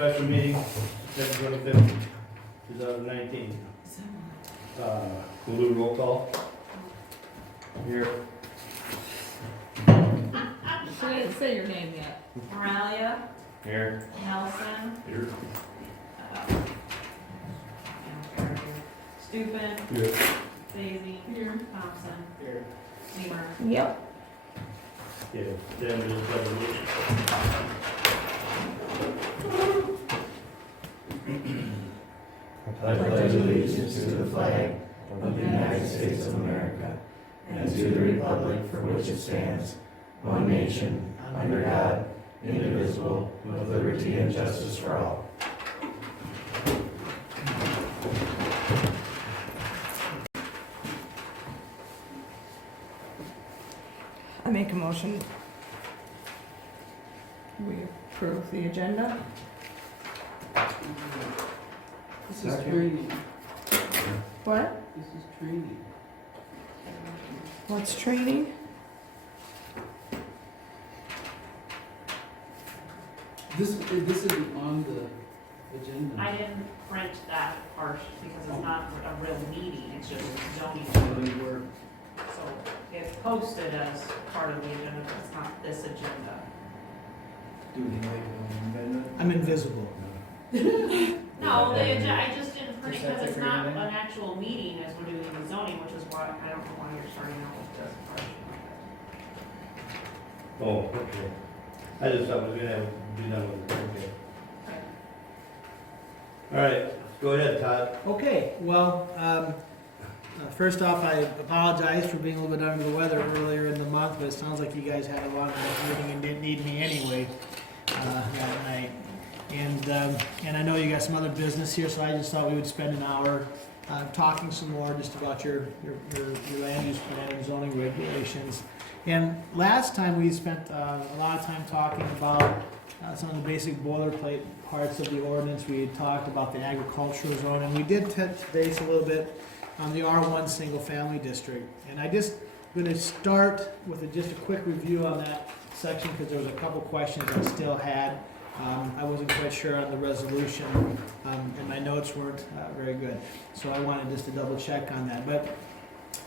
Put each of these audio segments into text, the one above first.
special meeting, September 25th, 2019. We'll do roll call. Here. She didn't say your name yet. Moralia, Here. Nelson, Here. Stupin, Here. Daisy, Thompson, Here. Seamer. Yep. Yeah, then we'll resolution. I pledge allegiance to the flag of the United States of America and to the republic for which it stands, one nation, under God, indivisible, with liberty and justice for all. I make a motion. We approve the agenda. This is training. What? This is training. What's training? This isn't on the agenda. I didn't print that part because it's not a real meeting, it's just zoning. Really work. So it's posted as part of the agenda, but it's not this agenda. Do we make an amendment? I'm invisible. No, the agenda, I just didn't print it Just have because to it's figure not it out. an actual meeting as we're doing the zoning, which is why, I don't know why you're starting out with this part. Oh, okay. I just thought we were gonna have, be done with it, okay. Okay. All right, go ahead, Todd. Okay, well, first off, I apologize for being a little bit under the weather earlier in the month, but it sounds like you guys had a long enough meeting and didn't need me anyway that night. And I know you got some other business here, so I just thought we would spend an hour talking some more just about your land use plan and zoning regulations. And last time we spent a lot of time talking about some of the basic boilerplate parts of the ordinance. We had talked about the agricultural zone, and we did touch base a little bit on the R1 single-family district. And I just going to start with just a quick review on that section because there was a couple questions I still had. I wasn't quite sure on the resolution, and my notes weren't very good. So I wanted just to double check on that. But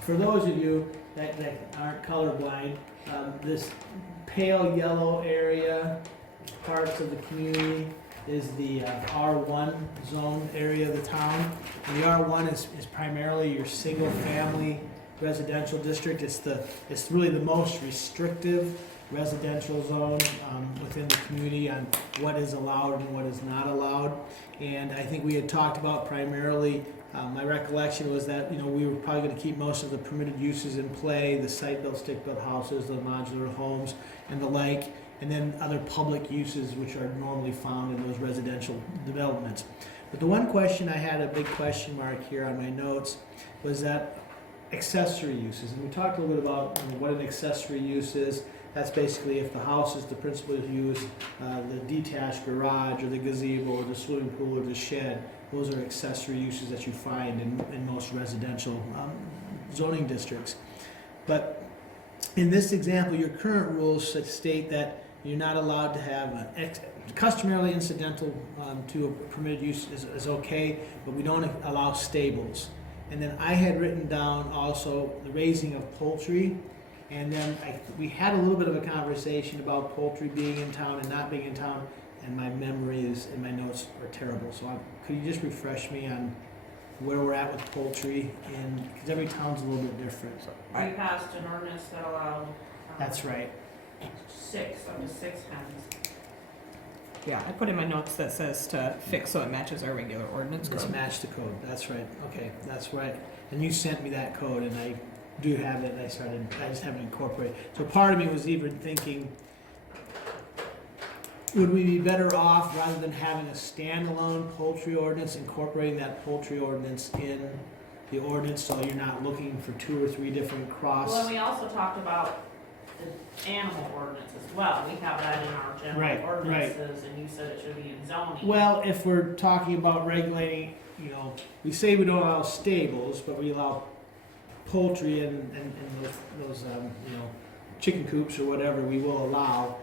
for those of you that aren't colorblind, this pale yellow area, parts of the community, is the R1 zone area of the town. And the R1 is primarily your single-family residential district. It's really the most restrictive residential zone within the community on what is allowed and what is not allowed. And I think we had talked about primarily, my recollection was that, we were probably going to keep most of the permitted uses in play, the site-built, stick-built houses, the modular homes, and the like, and then other public uses which are normally found in those residential developments. But the one question I had, a big question mark here on my notes, was that accessory uses. And we talked a little bit about what an accessory use is. That's basically if the house is the principal use, the detached garage or the gazebo or the swimming pool or the shed, those are accessory uses that you find in most residential zoning districts. But in this example, your current rules state that you're not allowed to have customarily incidental to a permitted use is okay, but we don't allow stables. And then I had written down also the raising of poultry. And then we had a little bit of a conversation about poultry being in town and not being in town, and my memories and my notes are terrible. So could you just refresh me on where we're at with poultry? Because every town's a little bit different. So We passed an ordinance that allowed. that's right. Up to six hens. Yeah, I put in my notes that says to fix so it matches our regular ordinance Let's code. match the code. That's right. Okay, that's right. And you sent me that code, and I do have it. I just haven't incorporated. So part of me was even thinking, would we be better off rather than having a standalone poultry ordinance, incorporating that poultry ordinance in the ordinance so you're not looking for 2 or 3 different cross? Well, and we also talked about the animal ordinance as well. We have that in our Right, general ordinances, and you said it should be in zoning. Well, if we're talking about regulating, we say we don't allow stables, but we allow poultry and those chicken coops or whatever we will allow.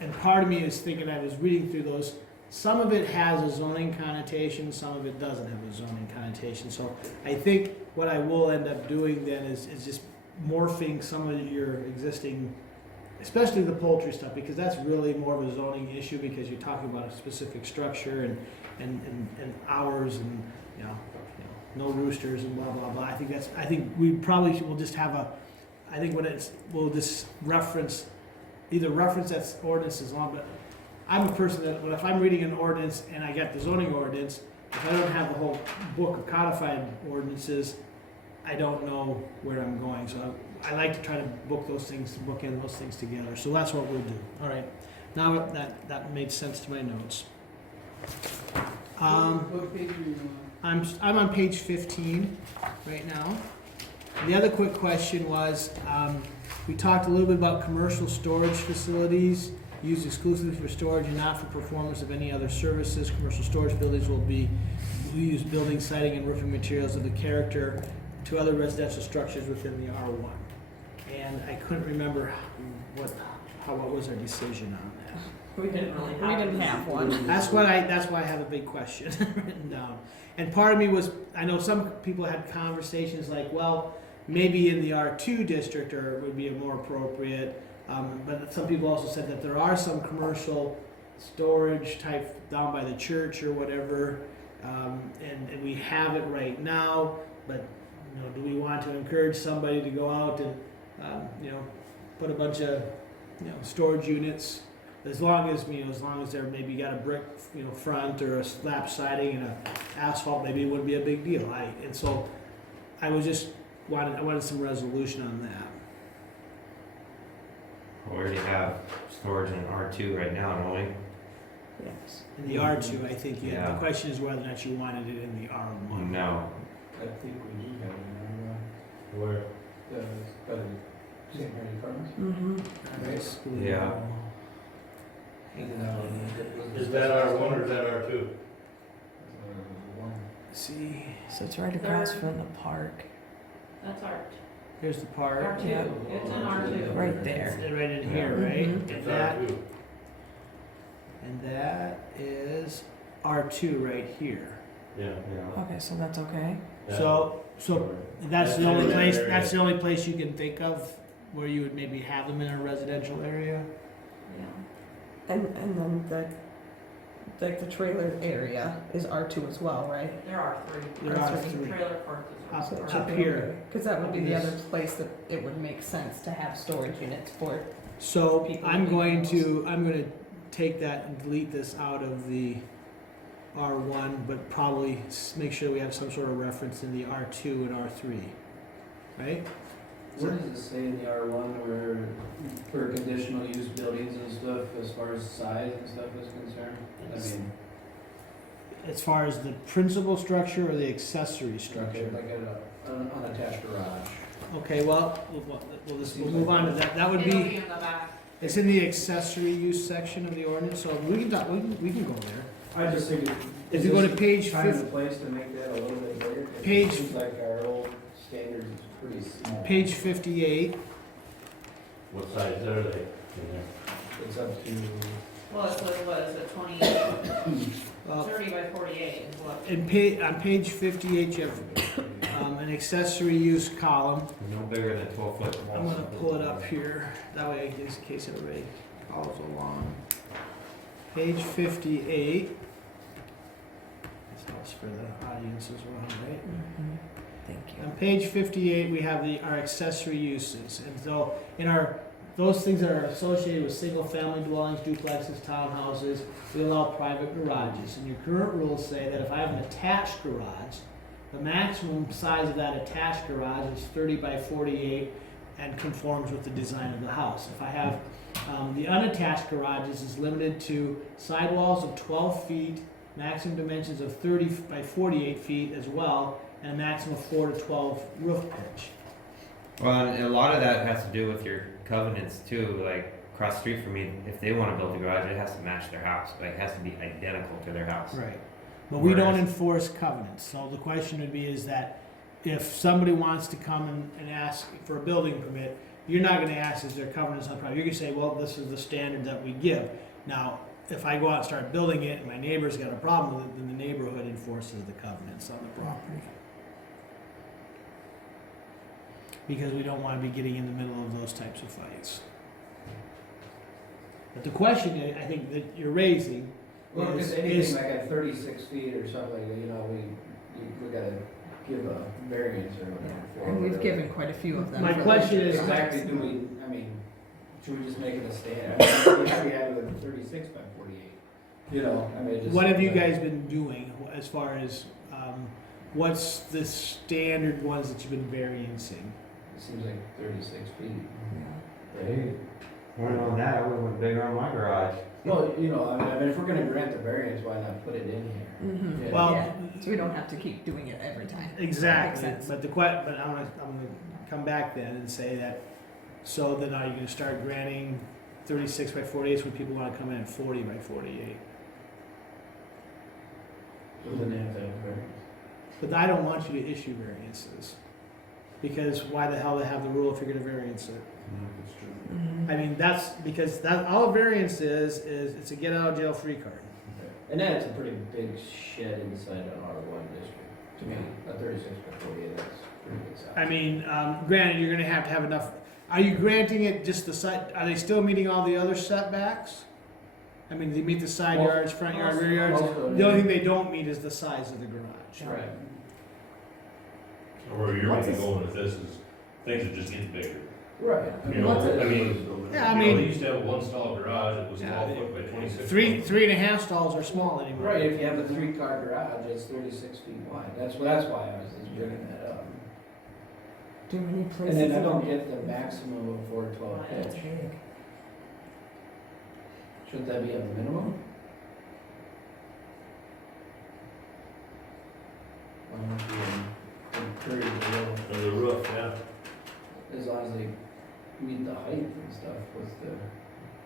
And part of me is thinking, I was reading through those some of it has a zoning connotation, some of it doesn't have a zoning connotation. So I think what I will end up doing then is just morphing some of your existing, especially the poultry stuff, because that's really more of a zoning issue, because you're talking about a specific structure and hours and, you know, no roosters and blah, blah, blah. I think we probably will just have we'll just either reference that ordinance as long, but I'm a person that, if I'm reading an ordinance and I get the zoning ordinance, if I don't have the whole book of codified ordinances, I don't know where I'm going. So I like to try to bookend those things together. So that's what we'll do. All right. Now that made sense to my notes. What page are you on? I'm on page 15 right now. The other quick question was, we talked a little bit about commercial storage facilities used exclusively for storage and not for performance of any other services. Commercial storage buildings will use building, siding, and roofing materials of the character to other residential structures within the R1. And I couldn't remember what was our decision on that. We didn't really have. We didn't have one. That's why I have a big question written down. And part of me was, I know some people had conversations like, well, maybe in the R2 district or it would be more appropriate. But some people also said that there are some commercial storage type down by the church or whatever, and we have it right now. But do we want to encourage somebody to go out and put a bunch of storage units? As long as they're maybe got a brick front or a slab siding and a asphalt, maybe it wouldn't be a big deal. I wanted some resolution on that. We already have storage in R2 right now, don't we? Yes. In the R2, I think, yeah. Yeah. The question is whether or not you wanted it in the R1. No. I think we do have it Where? by the St. Mary Apartments. Mm-hmm. Yeah. Is that R1 or is that R2? See, So it's right across from the park. That's art. here's the park. R2, Yeah. it's in R2. Right there. It's right in here, Yeah. right? Mhm. It's And R2. that is R2 right here. Yeah. Yeah. Okay, so that's okay. Yeah. So that's the That's only in that place. area. That's the only place you can think of where you would maybe have them in a residential area. Yeah. And then the trailer area is R2 as well, right? There are three. There are three. Trailer park is Up- R2. up here. Because that would be the Yes. other place that it would make sense to have storage units for. So People I'm living going in to take that and delete this out of the R1, but probably make sure we have some sort of reference in the R2 and R3, right? Where does it say in the R1 where, for conditional use buildings and stuff, as far as size and stuff is concerned? I mean, As far as the principal structure or the accessory structure? like an unattached garage. Okay, well, we'll move on to that. That would It'll be, be in the back. it's in the accessory use section of the ordinance, so we can go there. I just think If you go to page time and 50, place to make that a little bit bigger. It Page- seems like our old standards is pretty small. page 58, What size are they? in there? It's up to, Well, it's what is it, 20, well, 30 by 48 is what? on page 58, you have an accessory use column. No bigger than 12 foot walls. I'm gonna pull it up here, that way in case everybody follows along. Page 58. This helps for the audience as well, right? Thank you. On page 58, we have our accessory uses, and so those things that are associated with single-family dwellings, duplexes, townhouses, we allow private garages. And your current rules say that if I have an attached garage, the maximum size of that attached garage is 30 by 48 and conforms with the design of the house. If I have the unattached garages is limited to sidewalls of 12 feet, maximum dimensions of 30 by 48 feet as well, and a maximum of 4 to 12 roof pitch. Well, and a lot of that has to do with your covenants too. Like across the street from me, if they want to build a garage, it has to match their house. Like it has to be identical to their house. Right. But we don't Whereas- enforce covenants, so the question would be is that if somebody wants to come and ask for a building permit, you're not gonna ask is there covenants on property, you're gonna say, well, this is the standard that we give. Now, if I go out and start building it and my neighbor's got a problem with it, then the neighborhood enforces the covenants on the property. Because we don't wanna be getting in the middle of those types of fights. But the question I think that you're raising Well, is, because anything like at 36 feet or something like that, you know, we gotta give a variance or whatever. for And we've whatever. given quite a few of them. My for question this. is- Exactly, do we, I mean, should we just make it a stand? I mean, we have it at 36 by 48, you know, I mean, just. what have you guys been doing as far as, what's the standard ones that you've been variancing? It seems like 36 feet. Hey, went on that, I would've went bigger on my garage. Well, you know, I mean, if we're gonna grant the variance, why not put it in here? Mhm. Yeah. Well, Yeah, so we don't have to keep doing it every time. exactly, Makes sense. but but I'm gonna come back then and say that, so then are you gonna start granting 36 by 48 when people wanna come in at 40 by 48? Then they have to have a variance. But I don't want you to issue variances, because why the hell they have the rule if you're gonna variance it? Mhm. I mean, that's, because that, all a variance is it's a get out of jail free card. And then it's a pretty big shed inside an R1 district, to me, a 36 by 48, that's pretty good size. I mean, granted, you're gonna have to have enough, are you granting it just the side, are they still meeting all the other setbacks? I mean, they meet the side Most- yards, front yard, rear yards? Most of them, The only thing they don't meet is the size of the garage. Right. Where you're maybe going with this is, things are just getting bigger. Right. You know, I mean, Yeah, I you know, mean- they used to have a one stall garage that was Yeah, 12 foot by 26. Three and a half stalls are small anymore. Right, if you have a 3-car garage, it's 36 feet wide, that's why I was just bringing that up. Too many And places. then I to don't go. get the maximum of 412 That's pitch. big. Shouldn't that be a minimum? Why don't you encourage below, For the roof, yeah. as long as they meet the height and stuff with the,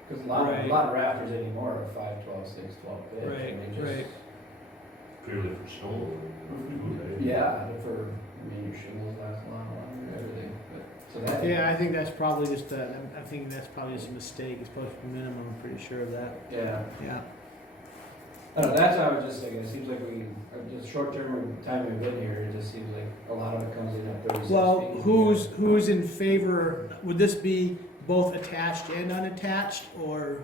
because a Right. lot of rafters anymore are 5, 12, 6, 12 pitch. Right, and they just- right. Purely for snow. Yeah, for, I mean, your shingles last a lot longer, everything, but, so that. Yeah, I think that's probably just I think that's probably just a mistake, it's supposed to be minimum, I'm pretty sure of that, Yeah, yeah. I don't know, that's how I was just thinking, it seems like just short term time we've been here, it just seems like a lot of it comes in at 36 feet. Well, who's in favor, would this be both attached and unattached, or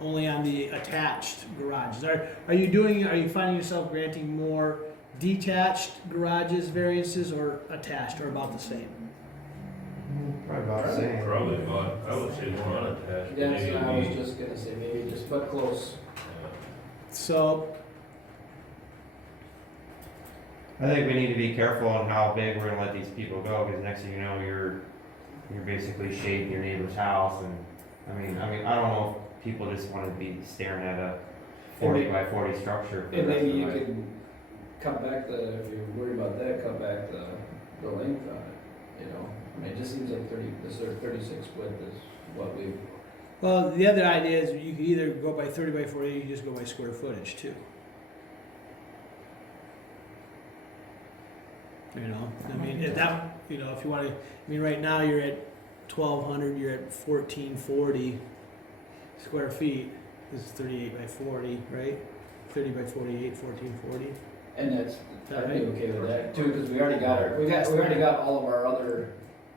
only on the attached garages? Are you finding yourself granting more detached garages variances or attached, or about the same? Probably about the same. Probably about, I would say more unattached. That's maybe what I was it'd be- just gonna say, maybe just but close. So, I think we need to be careful on how big we're gonna let these people go, because next thing you know, you're basically shading your neighbor's house, and, I don't know if people just wanna be staring at a 40 by 40 structure for the And rest maybe of you their life. can cut back if you're worried about that, cut back the length on it, you know? I mean, it just seems like 36 width is what we, well, the other idea is you could either go by 30 by 40, or you just go by square footage too. You know, I mean, if that, you know, if you wanna, right now you're at 1,200, you're at 1,440 square feet. This is 38 by 40, right? 30 by 48, 1,440. and that's, that I'd be right? okay with that too, because we already got all of our other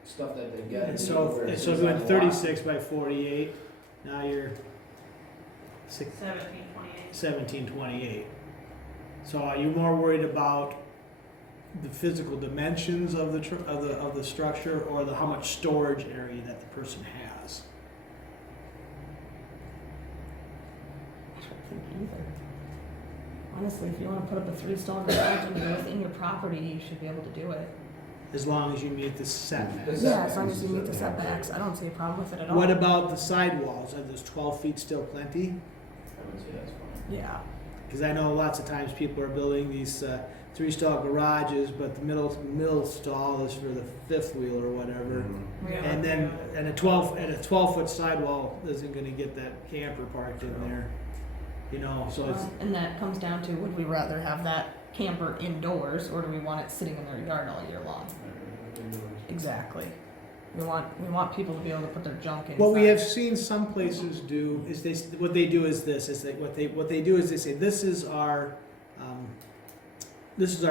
stuff that they've got. And so going 36 by 48, now you're 1728. 1728. So are you more worried about the physical dimensions of the structure, or how much storage area that the person has? I don't think either. Honestly, if you wanna put up a 3-stall garage and within your property, you should be able to do it. As long as you meet the setbacks. Yeah, as long as you meet the setbacks, I don't see a problem with it at all. What about the sidewalls? Are those 12 feet still plenty? I would say that's fine. Yeah. Because I know lots of times people are building these 3-stall garages, but the middle stall is for the fifth wheel or whatever. Mhm. And then, a 12-foot sidewall isn't gonna get that camper parked in there, you know, so it's, And that comes down to, would we rather have that camper indoors, or do we want it sitting in their yard all year long? Exactly. We want people to be able to put their junk inside. What we have seen some places do is what they do is this, is that what they do is they say, this is our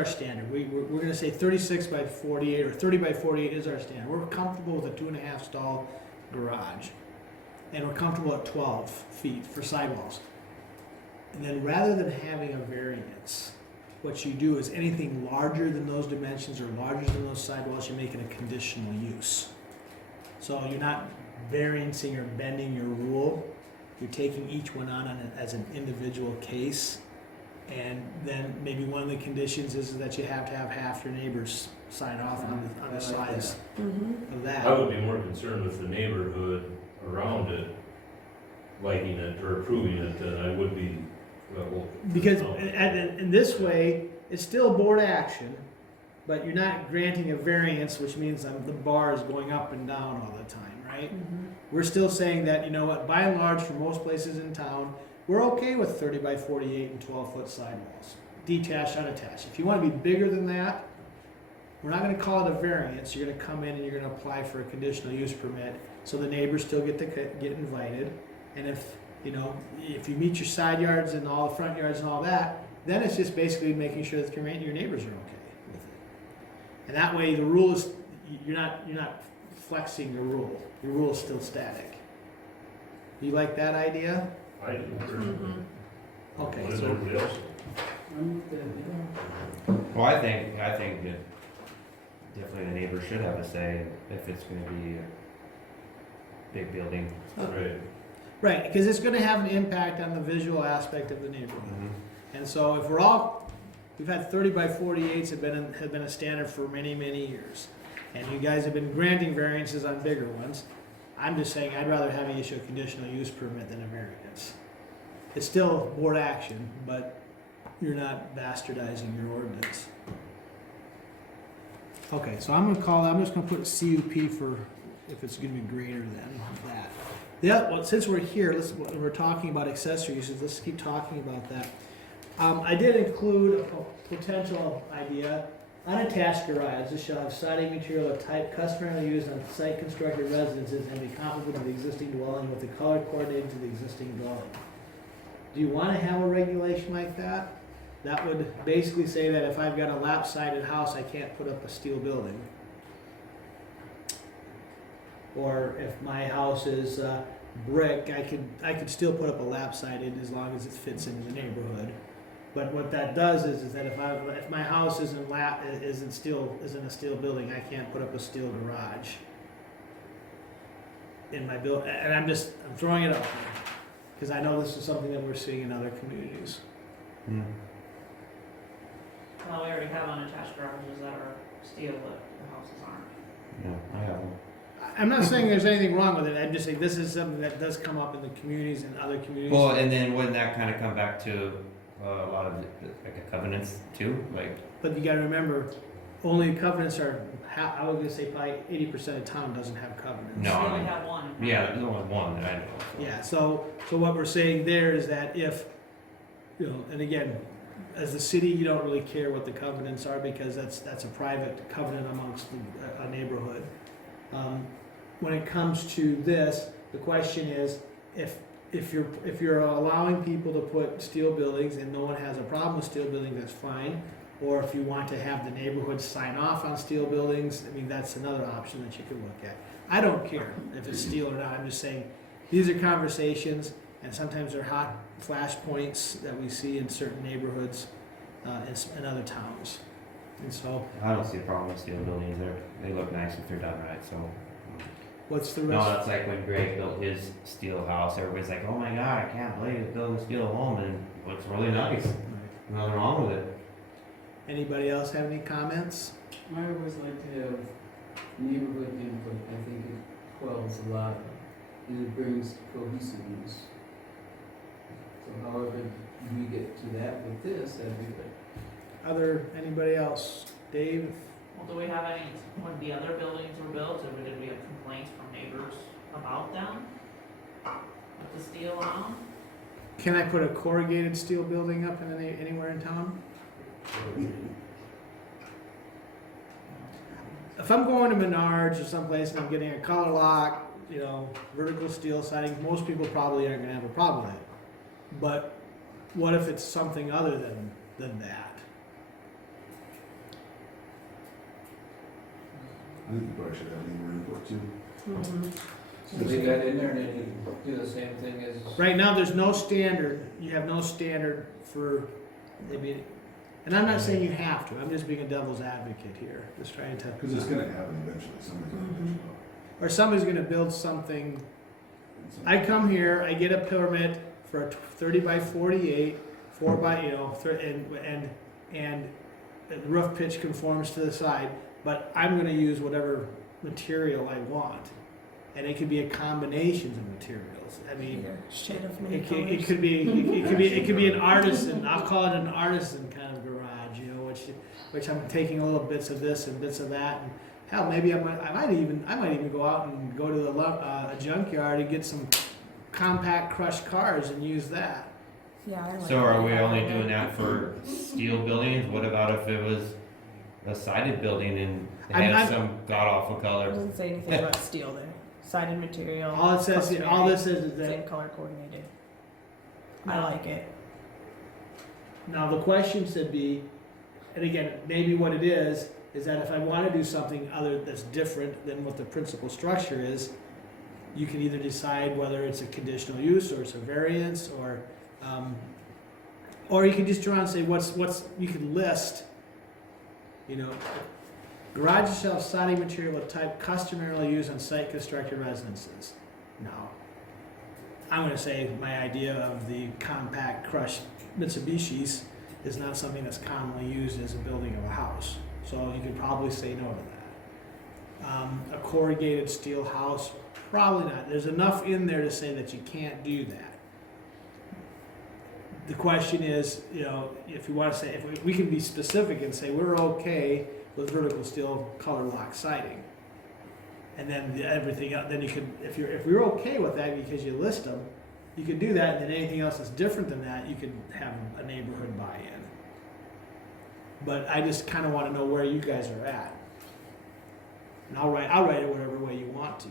standard. We're gonna say 36 by 48 or 30 by 48 is our standard. We're comfortable with a 2.5 stall garage. And we're comfortable at 12 feet for sidewalls. And then rather than having a variance, what you do is anything larger than those dimensions or larger than those sidewalls, you make it a conditional use. So you're not variancing or bending your rule, you're taking each one on as an individual case. And then maybe one of the conditions is that you have to have half your neighbors sign off on the size Mhm. of that. I would be more concerned with the neighborhood around it liking it or approving it than I would be, well. Because no. in this way, it's still board action, but you're not granting a variance, which means the bar is going up and down all the time, right? Mhm. We're still saying that, you know what, by and large, for most places in town, we're okay with 30 by 48 and 12-foot sidewalls, detached, unattached. If you want to be bigger than that, we're not going to call it a variance. You're going to come in and you're going to apply for a conditional use permit, so the neighbors still get invited. And if you meet your side yards and all the front yards and all that, then it's just basically making sure that your neighbors are okay with it. And that way, the rule is you're not flexing your rule. Your rule is still static. You like that idea? I do personally. Okay, What does so everybody else think? Well, I think that definitely the neighbor should have a say if it's gonna be a big building. Right. right, because it's going to have an impact on the visual aspect of the neighborhood. And so if we've had 30 by 48s have been a standard for many, many years. And you guys have been granting variances on bigger ones. I'm just saying I'd rather have you issue a conditional use permit than a variance. It's still board action, but you're not bastardizing your ordinance. Okay, so I'm just gonna put CUP for if it's gonna be greater than that. Yeah, well, since we're here, we're talking about accessory uses, let's keep talking about that. I did include a potential idea, unattached garages shall have siding material of type customarily used on site constructed residences and be comparable to the existing dwelling with the color coordinated to the existing dwelling. Do you wanna have a regulation like that? That would basically say that if I've got a lap-sided house, I can't put up a steel building. Or if my house is brick, I could still put up a lap-sided as long as it fits into the neighborhood. But what that does is that if my house isn't a steel building, I can't put up a steel garage in my and I'm throwing it up there because I know this is something that we're seeing in other communities. Well, we already have unattached garages that are steel, but the houses aren't. Yeah, I have one. I'm not saying there's anything wrong with it. I'm just saying this is something that does come up in the communities and other communities. Well, and then wouldn't that kind of come back to a lot of like a covenants too? Like, But you gotta remember, only covenants are, I was gonna say probably 80% of town doesn't have covenants. No, We I only mean- have one. yeah, there's only one that I know. So. Yeah, so what we're saying there is that if, and again, as the city, you don't really care what the covenants are because that's a private covenant amongst a neighborhood. When it comes to this, the question is, if you're allowing people to put steel buildings and no one has a problem with steel buildings, that's fine. Or if you want to have the neighborhood sign off on steel buildings, I mean, that's another option that you could look at. I don't care if it's steel or not, I'm just saying, these are conversations, and sometimes they're hot flashpoints that we see in certain neighborhoods, in other towns. And so, I don't see a problem with steel buildings. They look nice if they're done right. So. what's the No, rest? that's like when Greg built his steel house. Everybody's like, "Oh my God, I can't believe he's building a steel home," and it looks really nice. Nothing wrong with it. Anybody else have any comments? I always like to have neighborhood input. I think it quells a lot and it brings cohesiveness. So however we get to that with this, that'd be good. Anybody else? Dave? Well, do we have any, when the other buildings were built, did we have complaints from neighbors about them? With the steel on? Can I put a corrugated steel building up anywhere in town? if I'm going to Menards or someplace and I'm getting a color lock, you know, vertical steel siding, most people probably aren't gonna have a problem with it. But what if it's something other than that? I think you probably should have neighbor input too. Mhm. So they got in there and they do the same thing as. Right now, there's no standard, you have no standard for, maybe, and I'm not saying you have to, I'm just being a devil's advocate here, just trying to. Cause it's gonna happen eventually, somebody's gonna Mhm. bitch about Or somebody's gonna build something, it. I come here, I get a permit for a 30 by 48, 4 by, you know, and the roof pitch conforms to the side, but I'm gonna use whatever material I want. And it could be a combination of materials, I mean, Either shade of many it colors. could be, it could be an artisan, I'll call it an artisan kind of garage, you know, which I'm taking little bits of this and bits of that, and hell, maybe I might even go out and go to a junkyard and get some compact crushed cars and use that. Yeah, I like So are we that only idea. doing that for steel buildings? What about if it was a sided building and it I'm- had some god awful It color? doesn't say anything about steel there. Sided material. All it says, all this is Same that, color coordinated. I like it. now the question should be, and again, maybe what it is that if I wanna do something other that's different than what the principal structure is, you can either decide whether it's a conditional use or it's a variance, or you can just draw and say you can list, you know, garage shall have siding material of type customarily used on site constructed residences. Now, I'm gonna say my idea of the compact crushed Mitsubishis is not something that's commonly used as a building of a house, so you could probably say no to that. A corrugated steel house, probably not. There's enough in there to say that you can't do that. The question is, you know, if you want to say, if we can be specific and say we're okay with vertical steel color lock siding, and then everything else, then you could, if you're okay with that because you list them, you could do that, and then anything else that's different than that, you could have a neighborhood buy-in. But I just kind of want to know where you guys are at, and I'll write it whatever way you want to.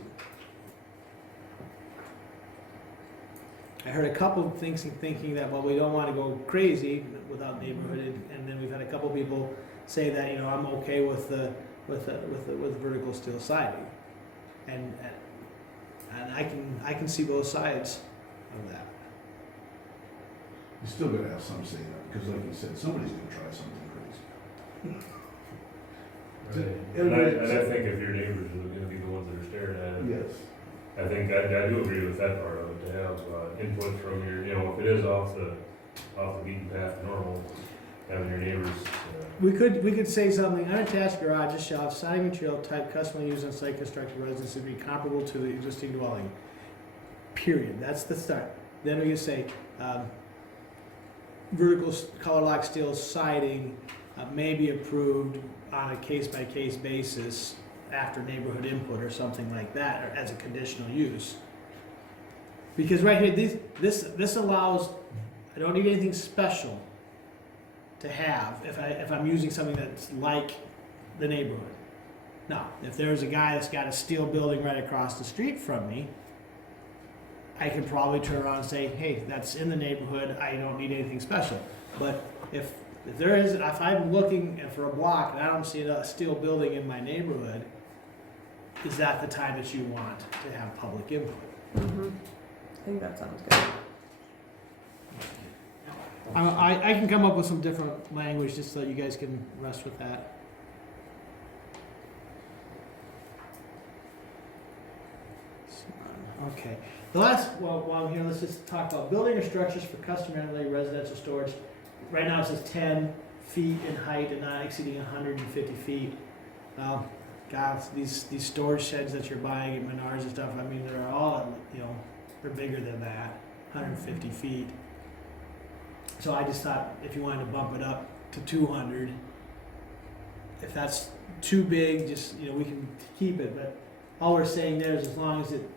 I heard a couple of things thinking that, well, we don't want to go crazy without neighborhood, and then we've had a couple people say that, you know, I'm okay with the vertical steel siding, and I can see both sides of that. You still gotta have some say in it, because like you said, somebody's gonna try something crazy. And I think if your neighbors are gonna be the ones that are staring at it, Yes. I think I do agree with that part of it, to have input from your, you know, if it is off the beaten path normal, having your neighbors. We could say something, unattached garages shall have siding material type customarily used on site constructed residences to be comparable to the existing dwelling. Period, that's the start. Then we can say, vertical color lock steel siding may be approved on a case-by-case basis after neighborhood input or something like that, or as a conditional use. Because right here, this allows, I don't need anything special to have if I'm using something that's like the neighborhood. Now, if there's a guy that's got a steel building right across the street from me, I can probably turn around and say, hey, that's in the neighborhood, I don't need anything special. But if I'm looking for a block and I don't see a steel building in my neighborhood, is that the time that you want to have public input? Mm-hmm. I think that sounds good. I can come up with some different language just so you guys can rest with that. Okay. The last, while I'm here, let's just talk about building or structures for customarily residential storage. Right now it says 10 feet in height and not exceeding 150 feet. God, these storage sheds that you're buying at Menards and stuff, I mean, they're all, you know, they're bigger than that, 150 feet. So I just thought if you wanted to bump it up to 200, if that's too big, just, you know, we can keep it, but all we're saying there is as long as it,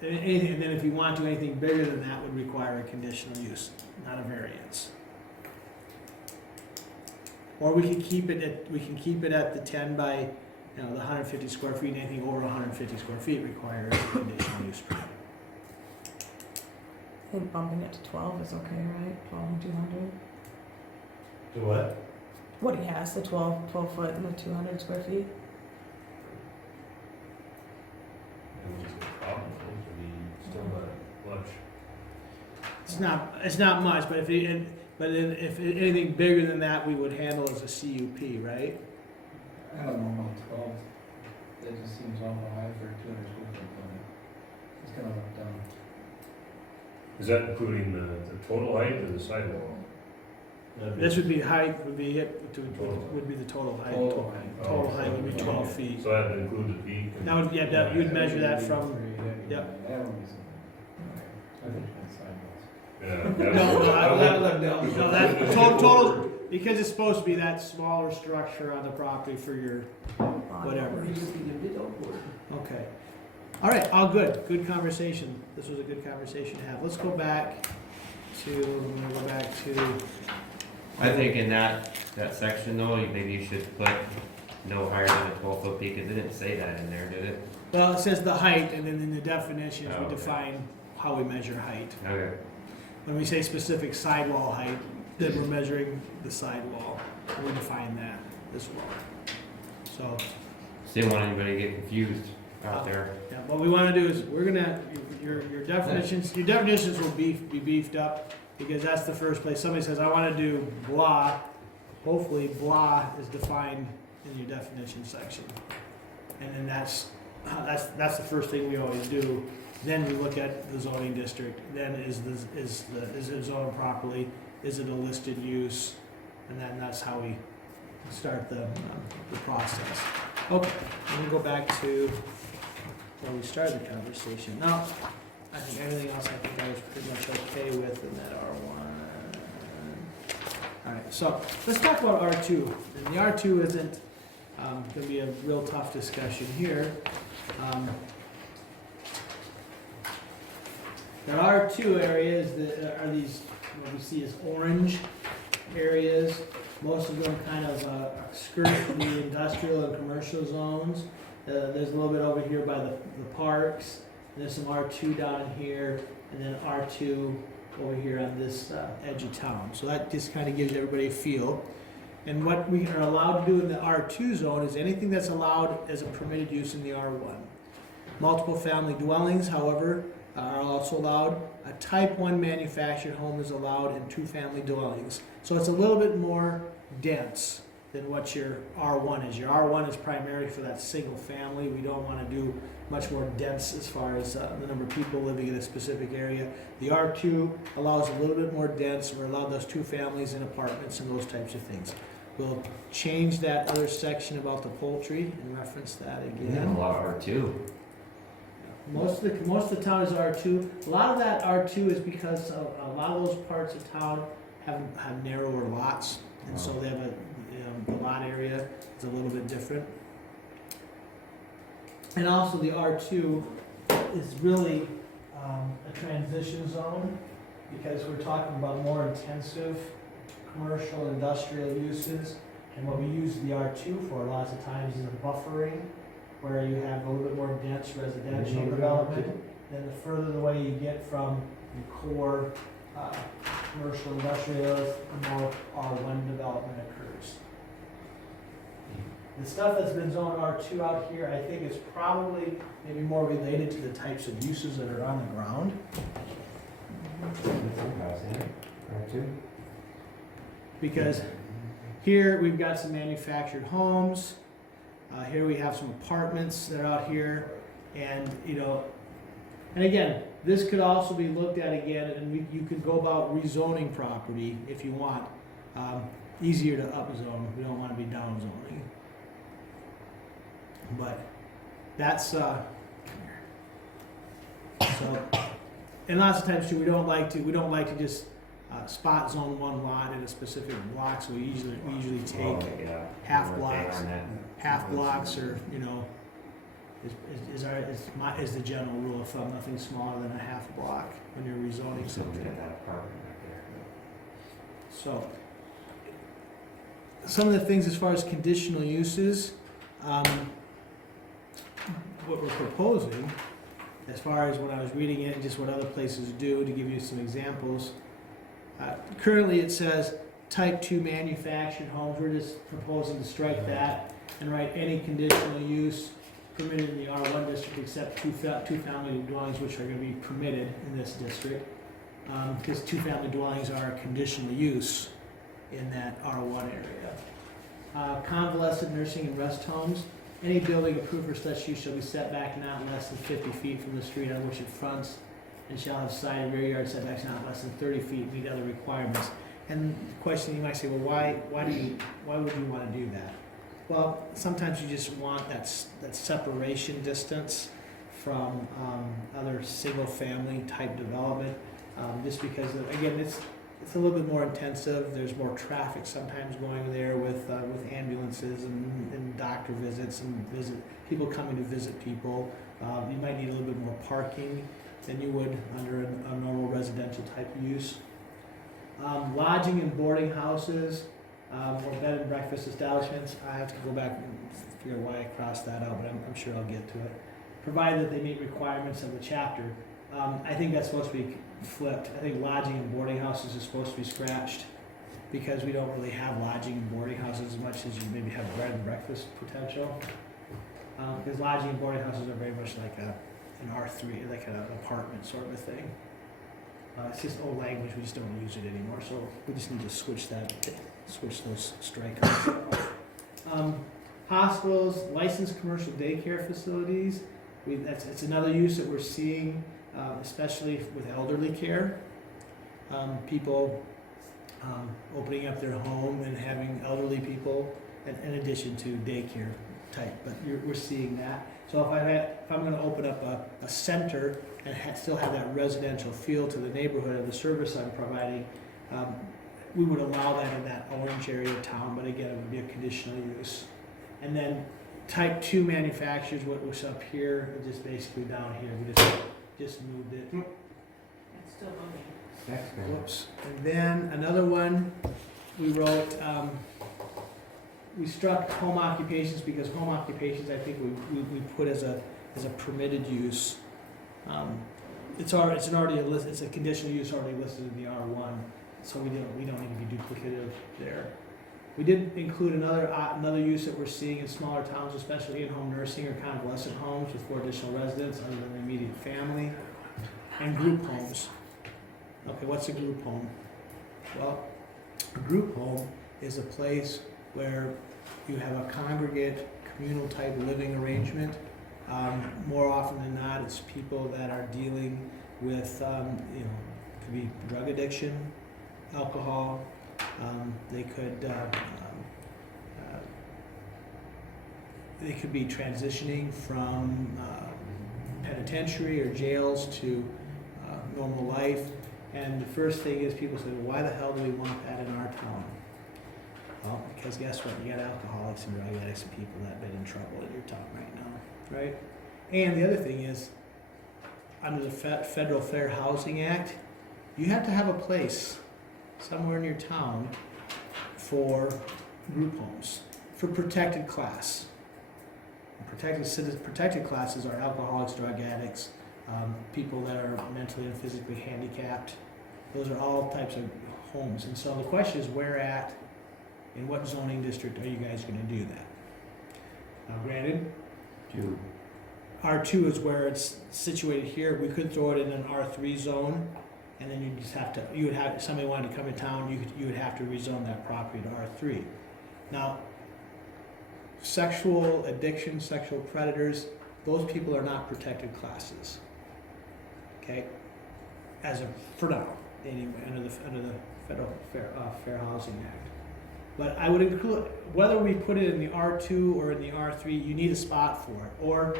and then if you want to, anything bigger than that would require a conditional use, not a variance. Or we can keep it at the 10 by you know, the 150 square feet, anything over 150 square feet requires a conditional use permit. I think bumping it to 12 is okay, right? 12 and 200. To what? What he has, the 12 foot and the 200 square feet. And it's a problem, it'd be still not much. It's not much, but if anything bigger than that, we would handle as a CUP, right? I don't know about 12. That just seems awful high for a 200 square foot building. It's gonna look down. Is that including the total height or the sidewall? This would be height, would be it, would be the total height. Total height. Total height would be 12 feet. So that would include the peak? and- That would, yeah, that, you'd measure that from, yep. That would be something. I think that's sidewalls. Yeah. No, that, total, because it's supposed to be that smaller structure on the property for your, whatever. Okay. All right, all good, good conversation. This was a good conversation to have. Let's go back to, I think in that section though, maybe you should put no higher than a 12-foot peak, cause it didn't say that in there, did it? well, it says the height, and then in the definitions, Oh, we okay. define how we measure height. Okay. When we say specific sidewall height, then we're measuring the sidewall, and we define that as well. So, Just didn't want anybody to get confused out there. yeah, what we wanna do is, we're gonna, your definitions will be beefed up, because that's the first place, somebody says, I wanna do blah, hopefully blah is defined in your definition section. And then that's the first thing we always do. Then we look at the zoning district, then is it zoned properly, is it a listed use? And then that's how we start the process. Okay, let me go back to where we started the conversation. Now, I think everything else I think I was pretty much okay with in that R1. Alright, so let's talk about R2. And the R2 isn't going to be a real tough discussion here. There are two areas that are these, what we see as orange areas. Most of them kind of skirt the industrial and commercial zones. There's a little bit over here by the parks. There's some R2 down in here, and then R2 over here on this edge of town. So that just kind of gives everybody a feel. And what we are allowed to do in the R2 zone is anything that's allowed as a permitted use in the R1. Multiple family dwellings, however, are also allowed. A type 1 manufactured home is allowed in 2 family dwellings. So it's a little bit more dense than what your R1 is. Your R1 is primarily for that single family. We don't want to do much more dense as far as the number of people living in a specific area. The R2 allows a little bit more dense. We're allowed those 2 families in apartments and those types of things. We'll change that other section about the poultry and reference that again. Yeah, a lot of R2. Most of the town is R2. A lot of that R2 is because a lot of those parts of town have narrower lots, and so they have the lot area is a little bit different. And also the R2 is really a transition zone, because we're talking about more intensive commercial industrial uses, and what we use the R2 for lots of times is a buffering, where you have a little bit more dense residential development. Then the further away you get from your core commercial industrial areas, the more R1 development occurs. The stuff that's been zoned R2 out here, I think is probably maybe more related to the types of uses that are on the ground. R2? Because here we've got some manufactured homes. Here we have some apartments that are out here, and and again, this could also be looked at again, and you could go about rezoning property if you want. Easier to upzone. We don't want to be downzoning. But that's so. And lots of times too, we don't like to just spot zone one lot in a specific block. So we usually take half blocks. Half blocks, or is the general rule of thumb. Nothing smaller than a half block when you're rezoning something. So, some of the things as far as conditional uses, what we're proposing, as far as when I was reading it and just what other places do, to give you some examples. Currently, it says type 2 manufactured homes. We're just proposing to strike that and write any conditional use permitted in the R1 district except two-family dwellings, which are gonna be permitted in this district. Because two-family dwellings are a conditional use in that R1 area. Convalescent nursing and rest homes. Any building approved for such use shall be set back not less than 50 feet from the street on which it fronts and shall have side and rear yard setbacks not less than 30 feet, meet other requirements. And the question, you might say, well, why would you wanna do that? Well, sometimes you just want that separation distance from other single-family type development, just because, again, it's a little bit more intensive. There's more traffic sometimes going there with ambulances and doctor visits and people coming to visit people. You might need a little bit more parking than you would under a normal residential type use. Lodging and boarding houses, or bed and breakfast establishments. I have to go back and figure out why I crossed that out, but I'm sure I'll get to it. Provided that they meet requirements of the chapter. I think that's supposed to be flipped. I think lodging and boarding houses is supposed to be scratched because we don't really have lodging and boarding houses as much as you maybe have bed and breakfast potential. Because lodging and boarding houses are very much like an R3, like an apartment sort of a thing. It's just old language, we just don't use it anymore, so we just need to switch those strikes. Hospitals, licensed commercial daycare facilities, it's another use that we're seeing, especially with elderly care. People opening up their home and having elderly people, in addition to daycare type, but we're seeing that. So if I'm gonna open up a center and still have that residential feel to the neighborhood of the service I'm providing, we would allow that in that orange area of town, but again, it would be a conditional use. And then type 2 manufacturers, what was up here, just basically down here, we just moved it. It's still moving. That's good. Whoops. And then another one, we wrote, we struck home occupations because home occupations, I think we put as a permitted use. It's a conditional use already listed in the R1, so we don't need to be duplicative there. We did include another use that we're seeing in smaller towns, especially in-home nursing or convalescent homes with 4 additional residents other than the immediate family, and group homes. Okay, what's a group home? Well, a group home is a place where you have a congregate, communal type living arrangement. More often than not, it's people that are dealing with, could be drug addiction, alcohol. They could be transitioning from penitentiary or jails to normal life. And the first thing is people say, well, why the hell do we want that in our town? Well, because guess what? You got alcoholics and drug addicts and people that have been in trouble in your town right now, right? And the other thing is, under the Federal Fair Housing Act, you have to have a place somewhere in your town for group homes, for protected class. Protected classes are alcoholics, drug addicts, people that are mentally and physically handicapped. Those are all types of homes. And so the question is, in what zoning district are you guys going to do that? Now, granted, R2 is where it's situated here. We could throw it in an R3 zone, and then if somebody wanted to come in town, you would have to rezone that property to R3. Now, sexual addiction, sexual predators, those people are not protected classes. Okay, for now, anyway, under the Federal Fair Housing Act. But I would include, whether we put it in the R2 or in the R3, you need a spot for it. Or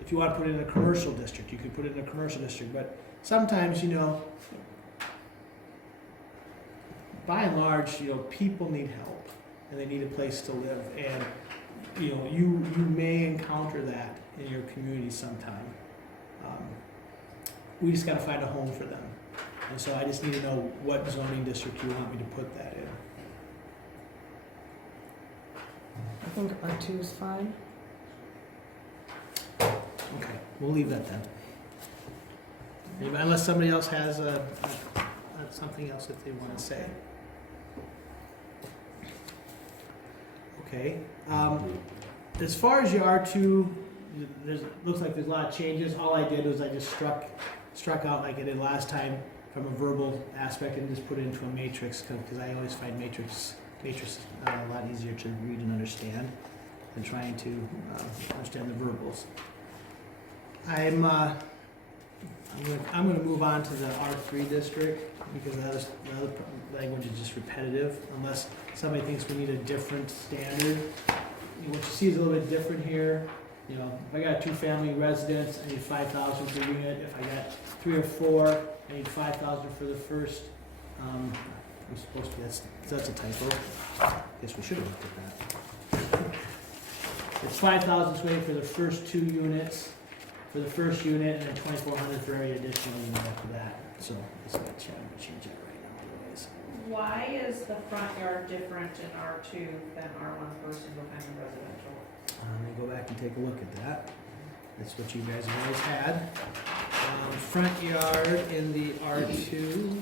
if you want to put it in a commercial district, you could put it in a commercial district. But sometimes, by and large, people need help and they need a place to live. And, you may encounter that in your community sometime. We just got to find a home for them. And so I just need to know what zoning district you want me to put that in. I think R2 is fine. Okay, we'll leave that then. Unless somebody else has something else that they want to say. Okay, as far as your R2, looks like there's a lot of changes. All I did was I just struck out like I did last time from a verbal aspect and just put it into a matrix, because I always find matrix a lot easier to read and understand than trying to understand the verbals. I'm gonna move on to the R3 district, because the other language is just repetitive, unless somebody thinks we need a different standard. What you see is a little bit different here. You know, if I got a 2-family residence, I need 5,000 per unit. If I got 3 or 4, I need 5,000 for the first. I'm supposed to. That's a typo. Guess we should have looked at that. It's 5,000 square for the first 2 units. For the first unit, and then 2,400 for every additional unit after that. So I'm gonna change that right now, anyways. Why is the front yard different in R2 than R1 for single family residential? Let me go back and take a look at that. That's what you guys have always had. Front yard in the R2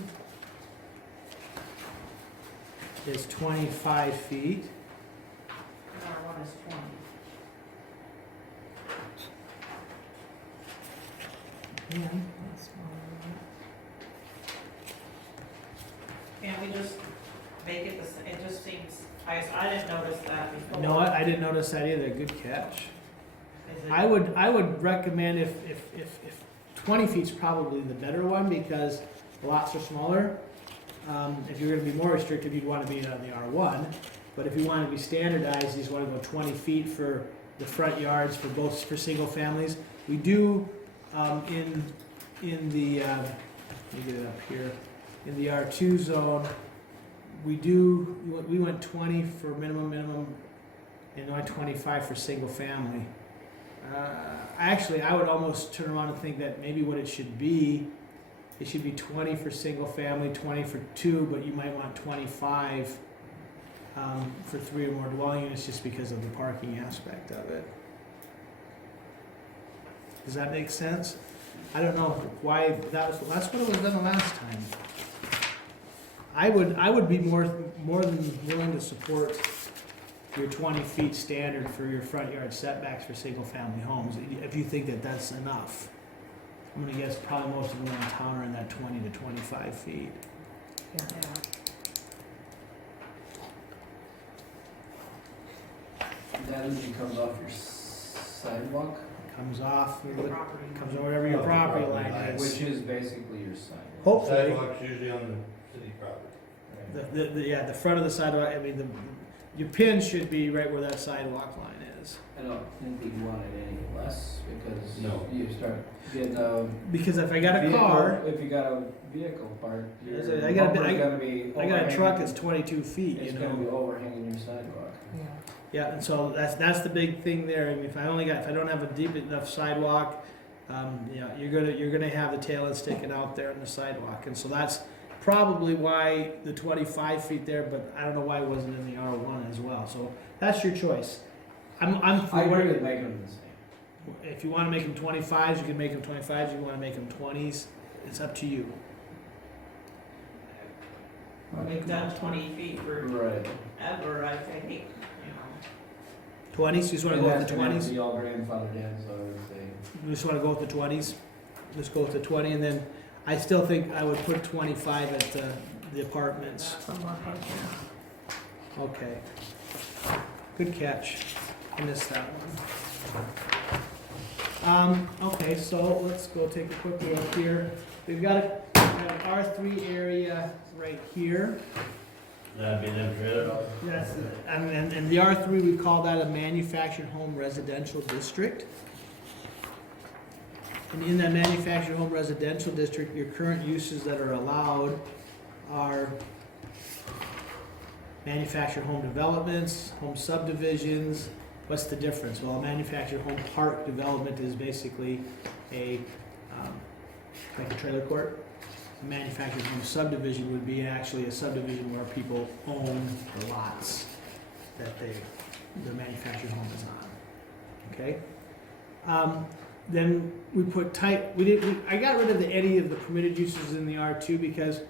is 25 feet. And R1 is 20. And Can't we just make it it just seems, I didn't notice that before. you know what? I didn't notice that either. Good catch. Is it- I would recommend if 20 feet's probably the better one, because the lots are smaller. If you're gonna be more restrictive, you'd wanna be on the R1. But if you wanna be standardized, you just wanna go 20 feet for the front yards for single families. We do, in the, let me get it up here, in the R2 zone, we went 20 for minimum, and went 25 for single family. Actually, I would almost turn around and think that maybe what it should be 20 for single family, 20 for 2, but you might want 25 for 3 or more dwelling units, just because of the parking aspect of it. Does that make sense? I don't know why that's what it was done the last time. I would be more than willing to support your 20 feet standard for your front yard setbacks for single family homes, if you think that that's enough. I'm gonna guess probably most of them in town are in that 20 to 25 feet. Yeah. That usually comes off your sidewalk, Comes off, Property. comes over wherever your property line is. which is basically your sidewalk. Hopefully, Sidewalks usually on the city property. the front of the sidewalk, I mean, your pin should be right where that sidewalk line is. I don't think we want it any less, because No. you start getting a Because if I got a vehicle- car, If you got a vehicle parked, your I got a- bumper's gonna be I got a truck overhanging- that's 22 feet, you It's know. gonna be overhanging your sidewalk. Yeah, and so that's the big thing there. I mean, if I don't have a deep enough sidewalk, you're gonna have the tail end sticking out there on the sidewalk, and so that's probably why the 25 feet there. But I don't know why it wasn't in the R1 as well. So that's your choice. I'm I for agree it. with making them the same. If you want to make them 25s, you can make them 25s. If you want to make them 20s, it's up to you. We've done 20 feet Right. forever, I think, you know. 20s. You just want to And go with that's the gonna 20s. be all grandfathered in, so I would say. You just want to go with the 20s. Just go with the 20, and then I still think I would put 25 at the apartments. Some more parking. Okay. Good catch. I missed that one. Okay, so let's go take a quick look here. We've got an R3 area right here. That'd be them trailer. Yes, and the R3, we call that a manufactured home residential district. And in that manufactured home residential district, your current uses that are allowed are manufactured home developments, home subdivisions. What's the difference? Well, a manufactured home park development is basically like a trailer court. A manufactured home subdivision would be actually a subdivision where people own the lots that their manufactured home is on. Okay? then we put I got rid of any of the permitted uses in the R2 because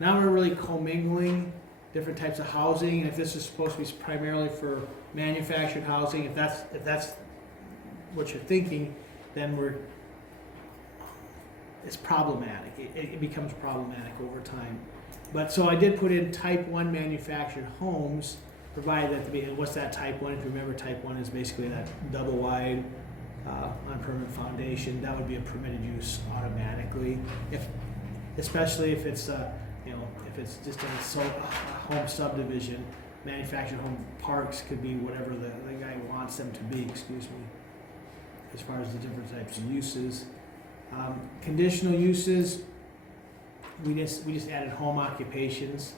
now we're really commingling different types of housing, and if this is supposed to be primarily for manufactured housing, if that's what you're thinking, then it's problematic. It becomes problematic over time. But so I did put in type 1 manufactured homes, provided that and what's that type 1? If you remember, type 1 is basically that double wide on permanent foundation. That would be a permitted use automatically, especially if it's if it's just a home subdivision. Manufactured home parks could be whatever the guy wants them to be. Excuse me. As far as the different types of uses, conditional uses. We just added home occupations,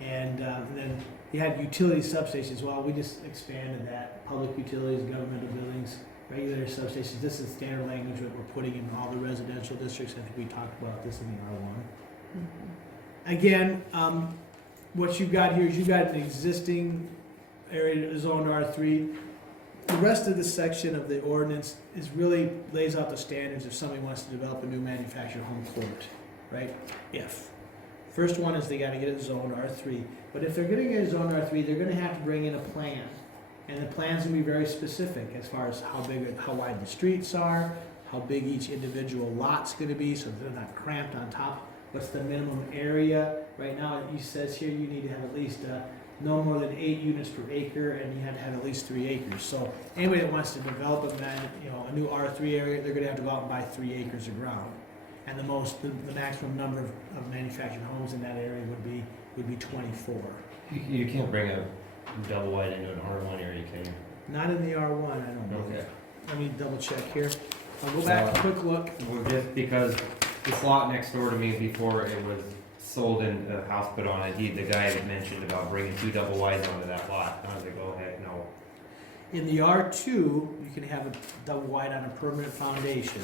and then you had utility substations. Well, we just expanded that. Public utilities, governmental buildings, regulator substations. This is standard language that we're putting in all the residential districts. I think we talked about this in the R1. Again, what you've got here is you've got an existing area zoned R3. The rest of the section of the ordinance really lays out the standards if somebody wants to develop a new manufactured home court, right? First one is they gotta get it zoned R3, but if they're gonna get it zoned R3, they're gonna have to bring in a plan. And the plan's gonna be very specific as far as how wide the streets are, how big each individual lot's gonna be, so they're not cramped on top. What's the minimum area? Right now, it says here you need to have at least no more than 8 units per acre, and you have to have at least 3 acres. So anybody that wants to develop a new R3 area, they're gonna have to go out and buy 3 acres of ground. And the maximum number of manufactured homes in that area would be 24. You can't bring a double wide into an R1 area, can you? Not in the R1, I don't know. Okay. Let me double check here. I'll go back, quick look. Well, just because this lot next door to me, before it was sold and the house put on a deed, the guy had mentioned about bringing 2 double wides onto that lot. I was like, oh heck no. In the R2, you can have a double wide on a permanent foundation,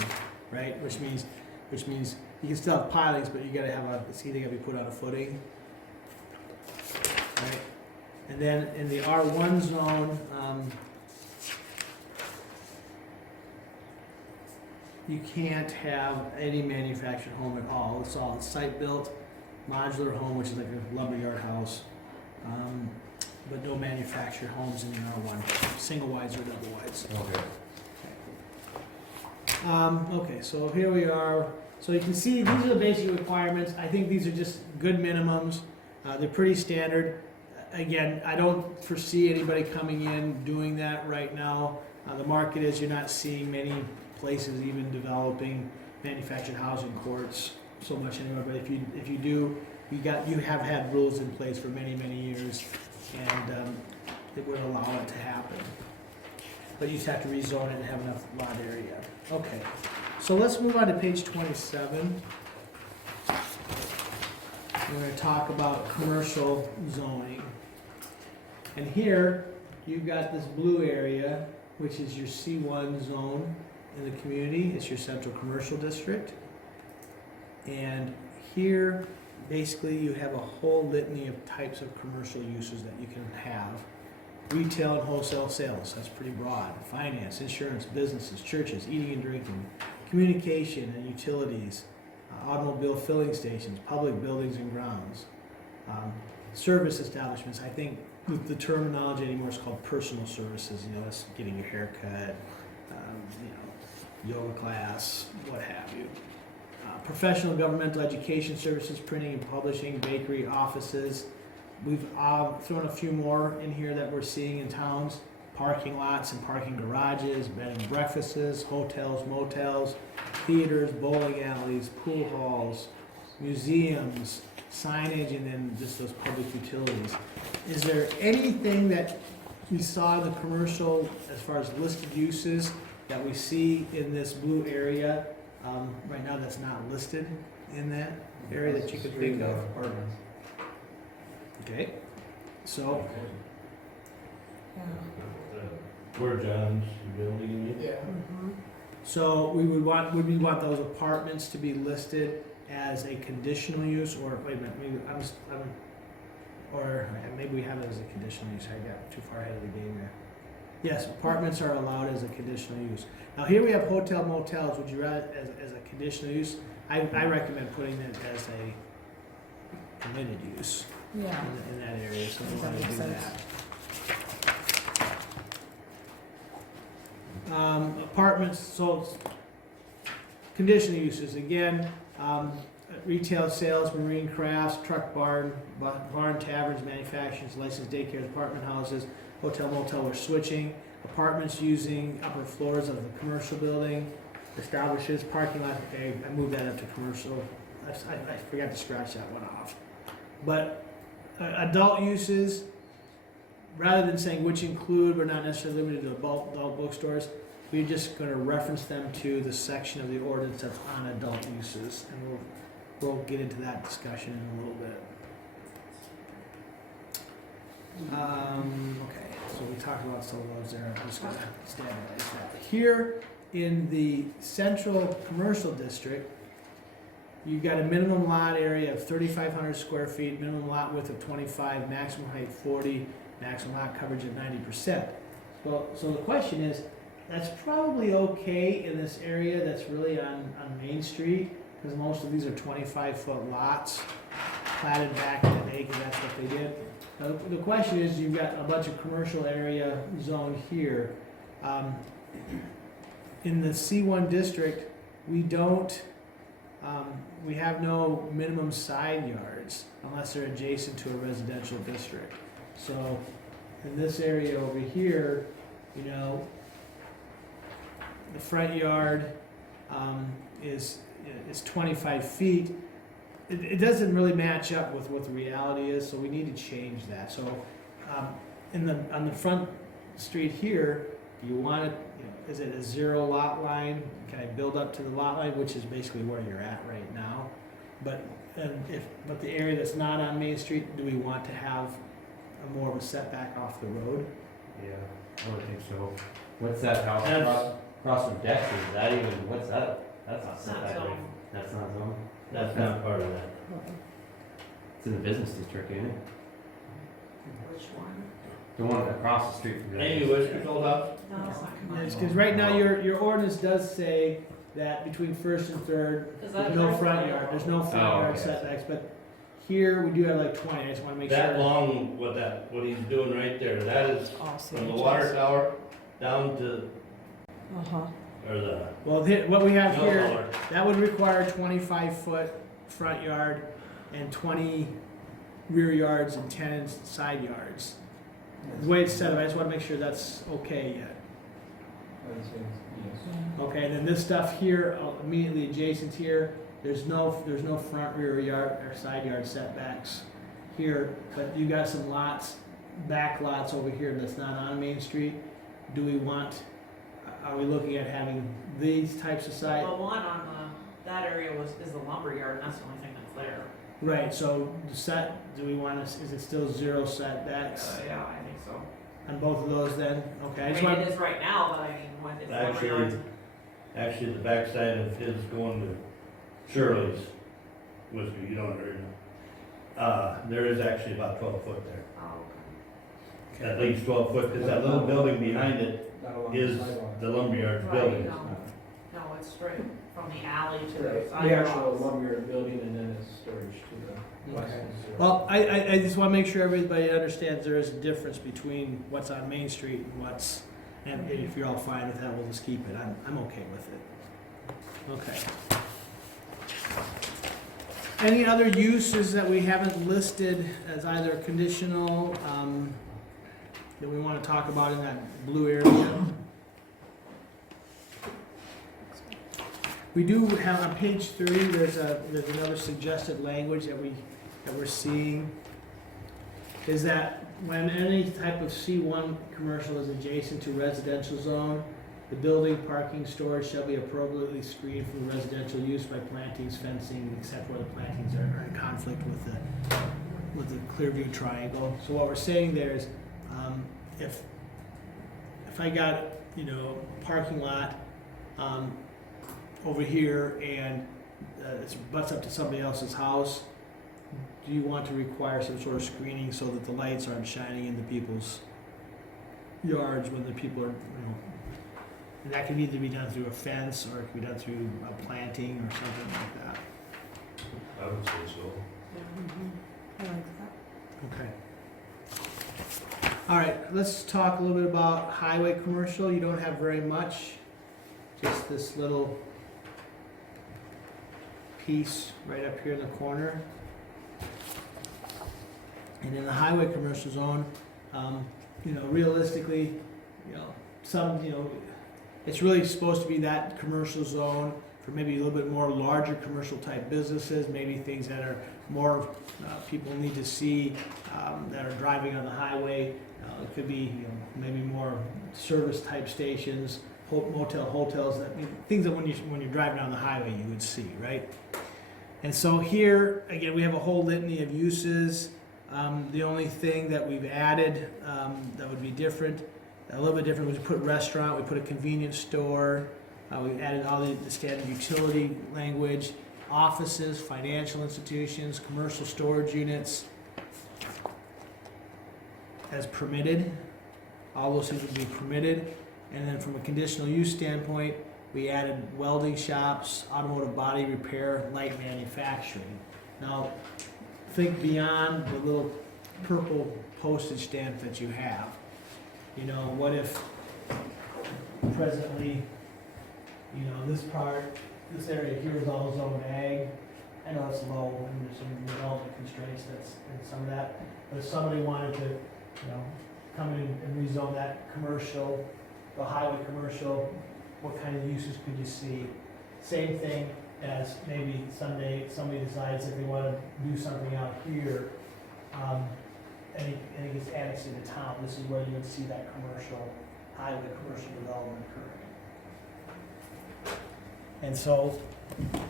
right? Which means you can still have pilings, but you gotta have it's either gotta be put on a footing, right? And then in the R1 zone, you can't have any manufactured home at all. It's all site-built, modular home, which is like a lumberyard house, but no manufactured homes in the R1, single wides or double wides. Okay. Okay, so here we are. So you can see these are the basic requirements. I think these are just good minimums. They're pretty standard. Again, I don't foresee anybody coming in doing that right now. The market is you're not seeing many places even developing manufactured housing courts so much anymore. But if you do, you have had rules in place for many years, and it would allow it to happen. But you just have to rezone it and have enough lot area. Okay, so let's move on to page 27. We're going to talk about commercial zoning. And here, you've got this blue area, which is your C1 zone in the community. It's your central commercial district. And here, basically, you have a whole litany of types of commercial uses that you can have. Retail and wholesale sales, that's pretty broad. Finance, insurance, businesses, churches, eating and drinking, communication and utilities, automobile filling stations, public buildings and grounds, service establishments. I think the terminology anymore is called personal services. That's getting your hair cut, yoga class, what have you. Professional governmental education services, printing and publishing, bakery, offices. We've thrown a few more in here that we're seeing in towns. Parking lots and parking garages, bed and breakfasts, hotels, motels, theaters, bowling alleys, pool halls, museums, signage, and then just those public utilities. Is there anything that we saw in the commercial as far as listed uses that we see in this blue area right now that's not listed in that area that you could think of? Okay, so Yeah. Where John's building it? Yeah. Mhm. So would we want those apartments to be listed as a conditional use, or wait a minute, maybe we have it as a conditional use. I got too far ahead of the game there. Yes, apartments are allowed as a conditional use. Now, here we have hotel motels, would you rather, as a conditional use? I recommend putting it as a permitted use Yeah. in that area, so we That wanna makes do sense. that. Apartments, so conditional uses, again, retail sales, marine crafts, truck barn, barn taverns, manufacturers, licensed daycares, apartment houses, hotel motel, we're switching. Apartments using upper floors of the commercial building, establishes parking lot, okay, I moved that up to commercial. I forgot to scratch that one off. But adult uses, rather than saying which include, but not necessarily limited to adult bookstores, we're just gonna reference them to the section of the ordinance that's on adult uses, and we'll get into that discussion in a little bit. Okay, so we talked about some of those there, I'm just gonna standardize that. Here in the central commercial district, you've got a minimum lot area of 3,500 square feet, minimum lot width of 25, maximum height 40, maximum lot coverage of 90%. Well, so the question is, that's probably okay in this area that's really on Main Street, because most of these are 25-foot lots, platted back in the day, because that's what they did. Now, the question is, you've got a bunch of commercial area zone here. In the C1 district, we don't, we have no minimum side yards unless they're adjacent to a residential district. So in this area over here, you know, the front yard is 25 feet. It doesn't really match up with what the reality is, so we need to change that. So on the front street here, do you want it, you know, is it a 0 lot line? Can I build up to the lot line, which is basically where you're at right now? But the area that's not on Main Street, do we want to have more of a setback off the road? Yeah, I would think so. What's that house That's- across from Dexter, is that even, what's that? That's not It's not setback, zoned. right? That's not zone? That's not part of that. It's in the business district, ain't it? Which one? The one across the street from Dexter. Amy, what's your old house? No, it's not commercial. Because right now, your ordinance does say that between first and third, Is that there's no right? front yard, there's no front Oh, yard okay. setbacks, but here, we do have like 20, I just wanna make sure. That long, what he's doing right there, that is All from the water tower down to, Uh-huh. or the, Well, what we have no here, tower. that would require 25-foot front yard and 20 rear yards and 10 side yards. The way it's set up, I just wanna make sure that's okay yet. I would say yes. Okay, and then this stuff here, immediately adjacent here, there's no front rear yard or side yard setbacks here, but you got some lots, back lots over here that's not on Main Street. Do we want, are we looking at having these types of side? The one on that area is the lumber yard, and that's the only thing that's there. Right, so do we want to, is it still 0 setbacks Yeah, I think so. on both of those then? Okay, I I just mean, want, it is right now, but I mean, when it's lumber yards. Actually, the backside of his going to Shirley's whiskey, you don't already know. There is actually about 12 foot there, Oh, at least 12 foot, because that little building behind it Not along is the sidewalk. the lumberyard's Right, building. no, it's straight from the alley to the Right, sidewalk. the actual lumber building and then it's storage to the west. Okay. is zero. well, I just want to make sure everybody understands there is a difference between what's on Main Street and what's, and if you're all fine with that, we'll just keep it. I'm okay with it. Okay. Any other uses that we haven't listed as either conditional, that we want to talk about in that blue area? We do have on page 3, there's another suggested language that we're seeing. Is that when any type of C1 commercial is adjacent to residential zone, the building, parking, storage shall be appropriately screened from residential use by plantings, fencing, except where the plantings are in conflict with the Clearview triangle. So what we're saying there is, if I got, you know, a parking lot, over here and it butts up to somebody else's house, do you want to require some sort of screening so that the lights aren't shining into people's yards when the people are, and that can either be done through a fence or it can be done through a planting or something like that. I would say so. I like that. Okay. All right, let's talk a little bit about highway commercial. You don't have very much, just this little piece right up here in the corner. And in the highway commercial zone, realistically, it's really supposed to be that commercial zone for maybe a little bit more larger commercial type businesses, maybe things that are more, people need to see, that are driving on the highway. It could be, maybe more service type stations, hotels, things that when you're driving down the highway you would see, right? And so here, again, we have a whole litany of uses. The only thing that we've added that would be different, a little bit different, was we put restaurant, we put a convenience store, we added all the standard utility language, offices, financial institutions, commercial storage units as permitted. All those things would be permitted. And then from a conditional use standpoint, we added welding shops, automotive body repair, light manufacturing. Now, think beyond the little purple postage stamp that you have. What if presently, this area here is all zone ag. I know it's low and there's some development constraints that's in some of that. But if somebody wanted to, come in and rezone that commercial, the highway commercial, what kind of uses could you see? Same thing as maybe someday somebody decides that they want to do something out here, and it gets annexed into town. This is where you would see that highway commercial development occurring. And so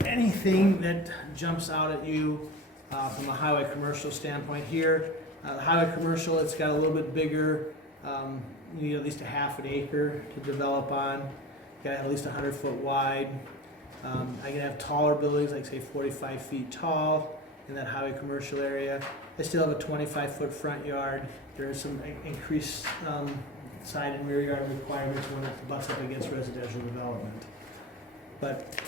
anything that jumps out at you from a highway commercial standpoint here, the highway commercial, it's got a little bit bigger, you need at least a half an acre to develop on, got at least 100 foot wide. I can have taller buildings, like say 45 feet tall in that highway commercial area. I still have a 25-foot front yard. There are some increased side and rear yard requirements when it butts up against residential development. But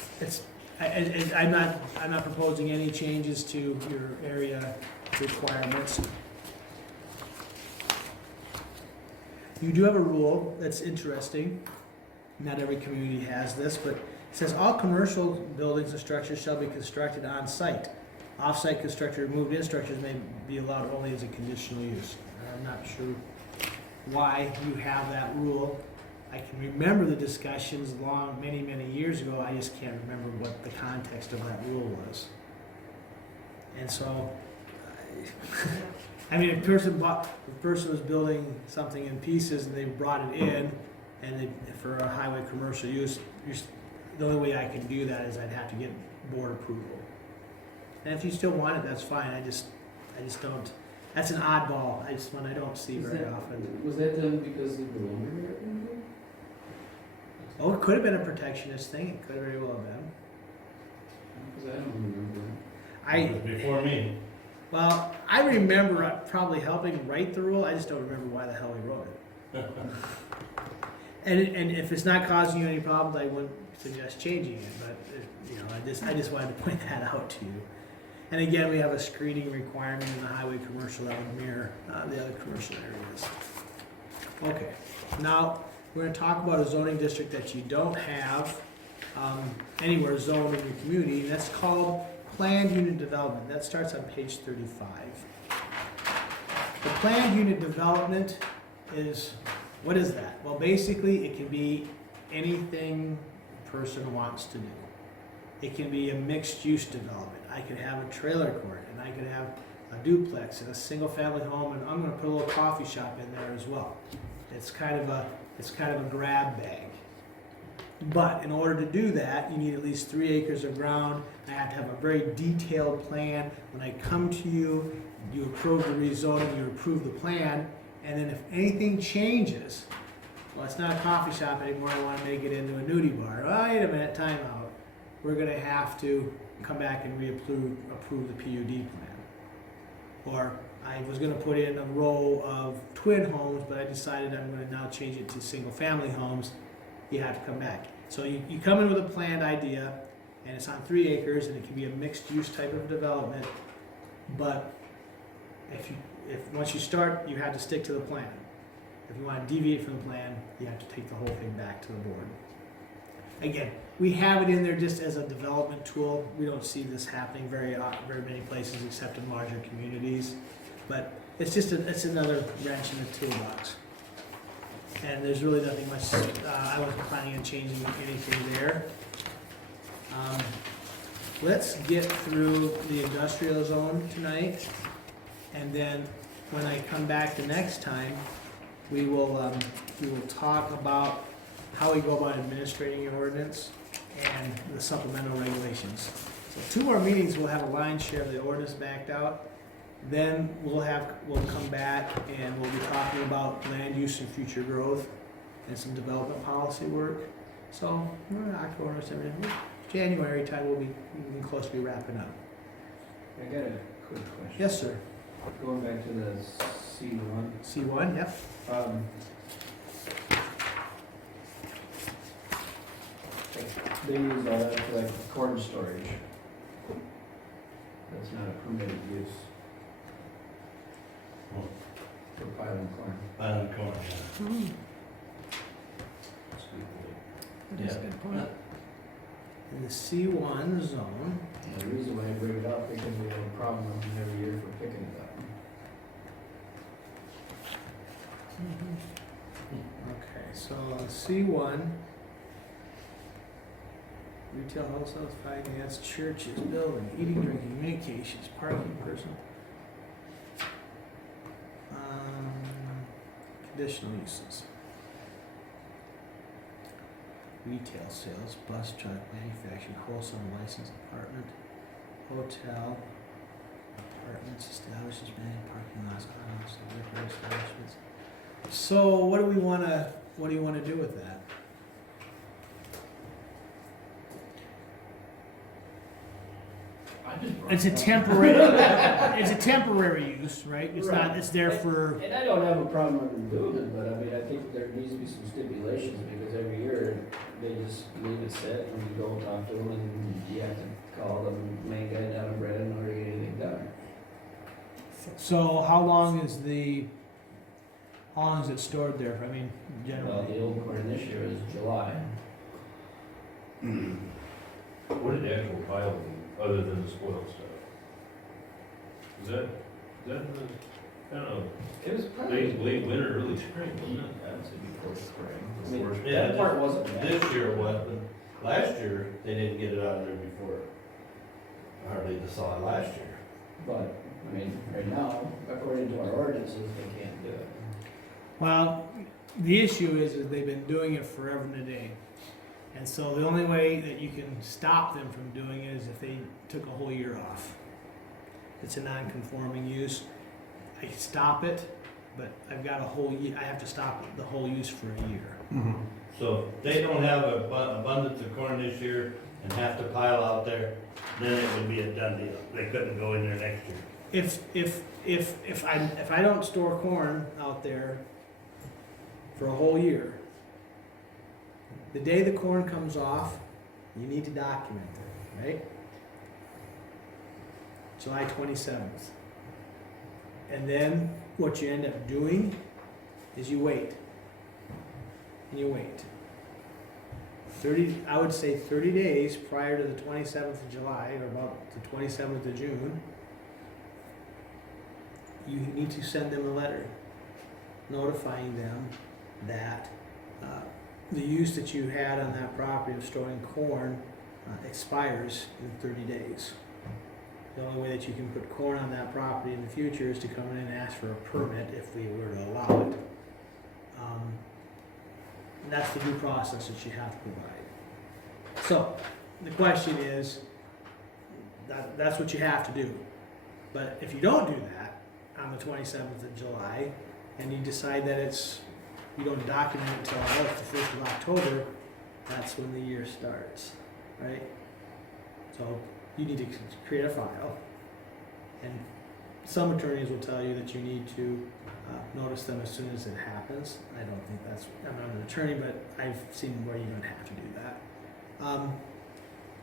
I'm not proposing any changes to your area requirements. You do have a rule that's interesting. Not every community has this, but it says all commercial buildings and structures shall be constructed on site. Off-site constructed or moved-in structures may be allowed only as a conditional use. I'm not sure why you have that rule. I can remember the discussions many years ago. I just can't remember what the context of that rule was. And so, if a person was building something in pieces and they brought it in, and for a highway commercial use, the only way I can do that is I'd have to get board approval. And if you still want it, that's fine. I just don't. That's an oddball. One I don't see very often. Was that done because of the lumber yard? Oh, it could have been a protectionist thing. It could have very well been. Because I don't remember. It was before me. Well, I remember probably helping write the rule. I just don't remember why the hell we wrote it. And if it's not causing you any problems, I wouldn't suggest changing it. But I just wanted to point that out to you. And again, we have a screening requirement in the highway commercial that would mirror the other commercial areas. Okay, now we're going to talk about a zoning district that you don't have anywhere zoned in your community. And that's called planned unit development. That starts on page 35. The planned unit development is, what is that? Well, basically, it can be anything a person wants to do. It can be a mixed-use development. I could have a trailer court, and I could have a duplex and a single-family home, and I'm going to put a little coffee shop in there as well. It's kind of a grab bag. But in order to do that, you need at least 3 acres of ground. I have to have a very detailed plan. When I come to you, you approve the rezoning, you approve the plan, and then if anything changes, well, it's not a coffee shop anymore, I want to make it into a nudie bar. Oh, wait a minute, time out. We're going to have to come back and approve the PUD plan. Or I was gonna put in a row of twin homes, but I decided I'm gonna now change it to single-family homes. You have to come back. So you come in with a planned idea, and it's on 3 acres, and it can be a mixed-use type of development. But if once you start, you have to stick to the plan. If you wanna deviate from the plan, you have to take the whole thing back to the board. Again, we have it in there just as a development tool. We don't see this happening very many places except in larger communities. But it's just it's another wrench in the toolbox. And there's really nothing much, I wasn't planning on changing anything there. Let's get through the industrial zone tonight. And then when I come back the next time, we will talk about how we go about administrating your ordinance and the supplemental regulations. So 2 more meetings, we'll have a line share of the ordinance backed out. Then we'll come back and we'll be talking about land use and future growth and some development policy work. So we're in October, January time, we'll be close to be wrapping up. I got a quick question. Yes, sir. Going back to the C1, C1, yep. they use all that for like corn storage. That's not a permitted use. For piling corn. By the corner, Hmm, That's a good point. that is a good point. In the C1 zone, And the reason why I bring it up, because we have a problem with them every year for picking it up. okay, so C1, retail, wholesale, finance, churches, building, eating, drinking, vacations, parking, personal. Conditional uses. Retail sales, bus, truck, manufacturing, wholesale, licensed apartment, hotel, apartments, establishments, many parking lots, autos, liquor establishments. So what do you wanna do with that? It's a temporary use, right? It's not, it's there for, And I don't have a problem with them doing it, but I mean, I think there needs to be some stipulations, because every year they just leave it set, and you go talk to them, and you have to call the main guy down in Brandon in order to get anything done. so how long is it stored there? I mean, Well, generally. the old corn this year is July. What did the actual pile mean, other than the spoiled stuff? Is that, I don't know, It was probably, late winter, early spring, wasn't it? I would say before spring. I Before mean, spring. Yeah, that part wasn't bad. This year was, but last year, they didn't get it out of there before. Hardly saw it last year. But, I mean, right now, according to our ordinances, they can't do it. Well, the issue is that they've been doing it forever and a day. And so the only way that you can stop them from doing it is if they took a whole year off. It's a non-conforming use. I stop it, but I've got a whole year, I have to stop the whole use for a year. So if they don't have abundance of corn this year and have to pile out there, then it would be a done deal. They couldn't go in there next year. If I don't store corn out there for a whole year, the day the corn comes off, you need to document it, right? July 27th. And then what you end up doing is you wait. And you wait. 30, I would say 30 days prior to the 27th of July, or about the 27th of June, you need to send them a letter notifying them that the use that you had on that property of storing corn expires in 30 days. The only way that you can put corn on that property in the future is to come in and ask for a permit if we were to allow it. And that's the due process that you have to provide. So, the question is, that's what you have to do. But if you don't do that on the 27th of July, and you decide that you don't document it until the 1st of October, that's when the year starts, right? So you need to create a file and some attorneys will tell you that you need to notice them as soon as it happens. I don't think that's, I'm not an attorney, but I've seen where you don't have to do that.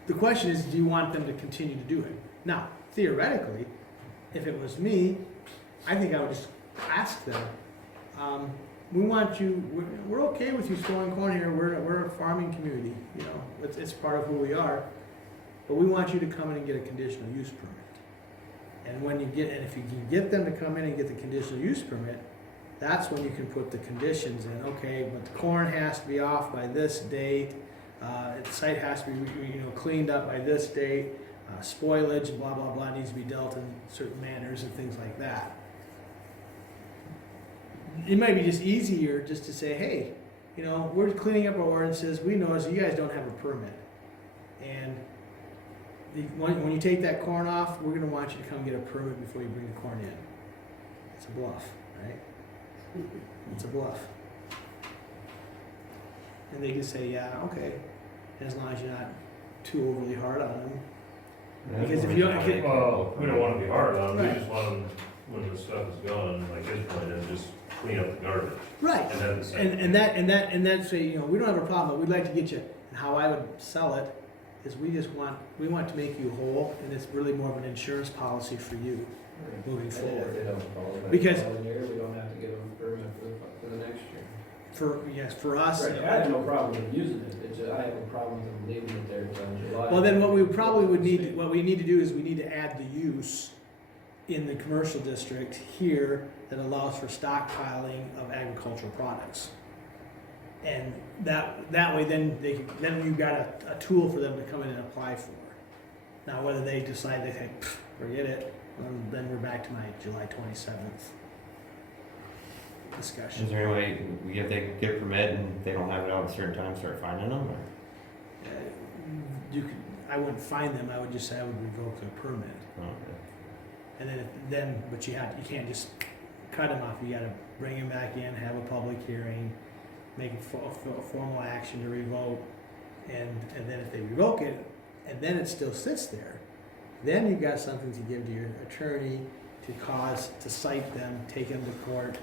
The question is, do you want them to continue to do it? Now, theoretically, if it was me, I think I would just ask them, we want you, we're okay with you storing corn here, we're a farming community, you know, it's part of who we are, but we want you to come in and get a conditional use permit. And when you get, and if you can get them to come in and get the conditional use permit, that's when you can put the conditions in, okay, but the corn has to be off by this date, the site has to be, you know, cleaned up by this date, spoilage, blah, blah, blah, needs to be dealt in certain manners and things like that. It might be just easier just to say, hey, you know, we're cleaning up our ordinances, we notice you guys don't have a permit. And when you take that corn off, we're gonna want you to come get a permit before you bring the corn in. It's a bluff, right? It's a bluff. And they can say, yeah, okay, as long as you're not too overly hard on them. Because if you don't, Well, we don't wanna be hard on them, Right. we just want them, when the stuff is gone, like his point is, just clean up the garbage. right, And then the second. and that's say, you know, we don't have a problem, but we'd like to get you, and how I would sell it is we want to make you whole, and it's really more of an insurance policy for you moving forward. Because- we don't have to give them a permit for the next year. For us. Right, I have no problem with using it, it's just, I have a problem with them leaving it there until July. Well, then what we probably would need, what we need to do is we need to add the use in the commercial district here that allows for stockpiling of agricultural products. And that way then then you've got a tool for them to come in and apply for. Now, whether they decide they think, forget it, then we're back to my July 27th discussion. Is there any way, if they get a permit and they don't have it out at a certain time, start finding them, or? You could, I wouldn't fine them, I would just say I would revoke their permit. And then, but you can't just cut them off, you gotta bring them back in, have a public hearing, make a formal action to revoke, and then if they revoke it, and then it still sits there, then you've got something to give to your attorney to cite them, take them to court,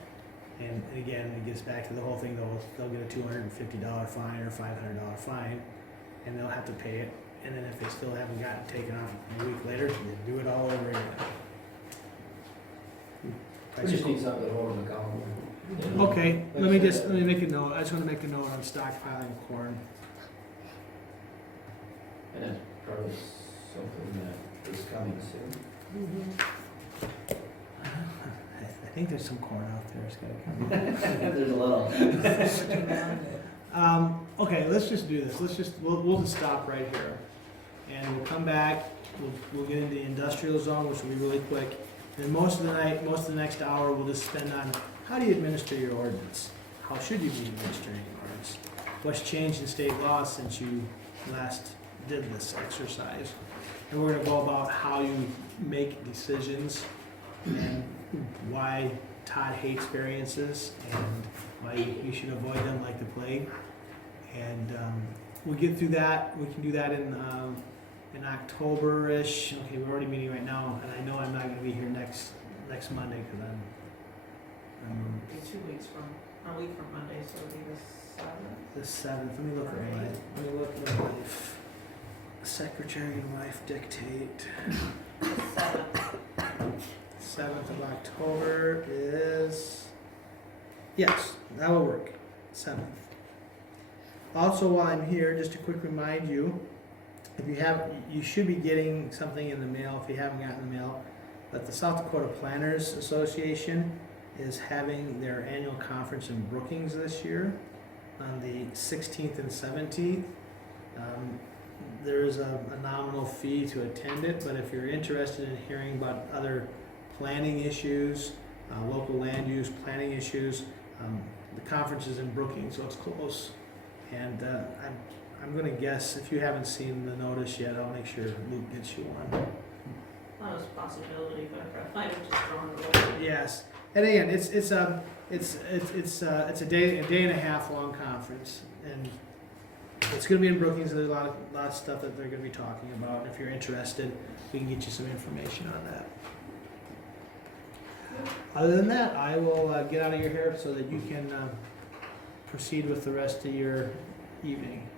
and again, it gets back to the whole thing, they'll get a $250 fine or $500 fine, and they'll have to pay it, and then if they still haven't gotten it taken off a week later, they do it all over again. We just need something to hold them accountable. Okay, let me make a note, I just wanna make a note on stockpiling corn. And that's probably something that is coming soon. I think there's some corn out there, it's gotta come. There's a little. Okay, let's just do this, we'll just stop right here. And we'll come back, we'll get into the industrial zone, which will be really quick. And most of the next hour, we'll just spend on how do you administer your ordinance? How should you be administering your ordinance? What's changed in state law since you last did this exercise? And we're gonna go about how you make decisions and why Todd hates variances and why you should avoid them like the plague. And we'll get through that. We can do that in October-ish. Okay, we're already meeting right now, and I know I'm not going to be here next Monday because I'm It'll be 2 weeks from, a week from Monday, so it'll be the 7th. the 7th. Let me look at my secretary and wife dictate. 7th of October is, yes, that will work, 7th. Also, while I'm here, just to quick remind you, you should be getting something in the mail if you haven't gotten the mail, but the South Dakota Planners Association is having their annual conference in Brookings this year on the 16th and 17th. There is a nominal fee to attend it, but if you're interested in hearing about other planning issues, local land use planning issues, the conference is in Brookings, so it's close. And I'm gonna guess, if you haven't seen the notice yet, I'll make sure Luke gets you one. That was a possibility, but I might have just thrown it away. Yes, and again, it's a day and a half long conference, and it's gonna be in Brookings, and there's a lot of stuff that they're gonna be talking about. If you're interested, we can get you some information on that. Other than that, I will get out of your hair so that you can proceed with the rest of your evening.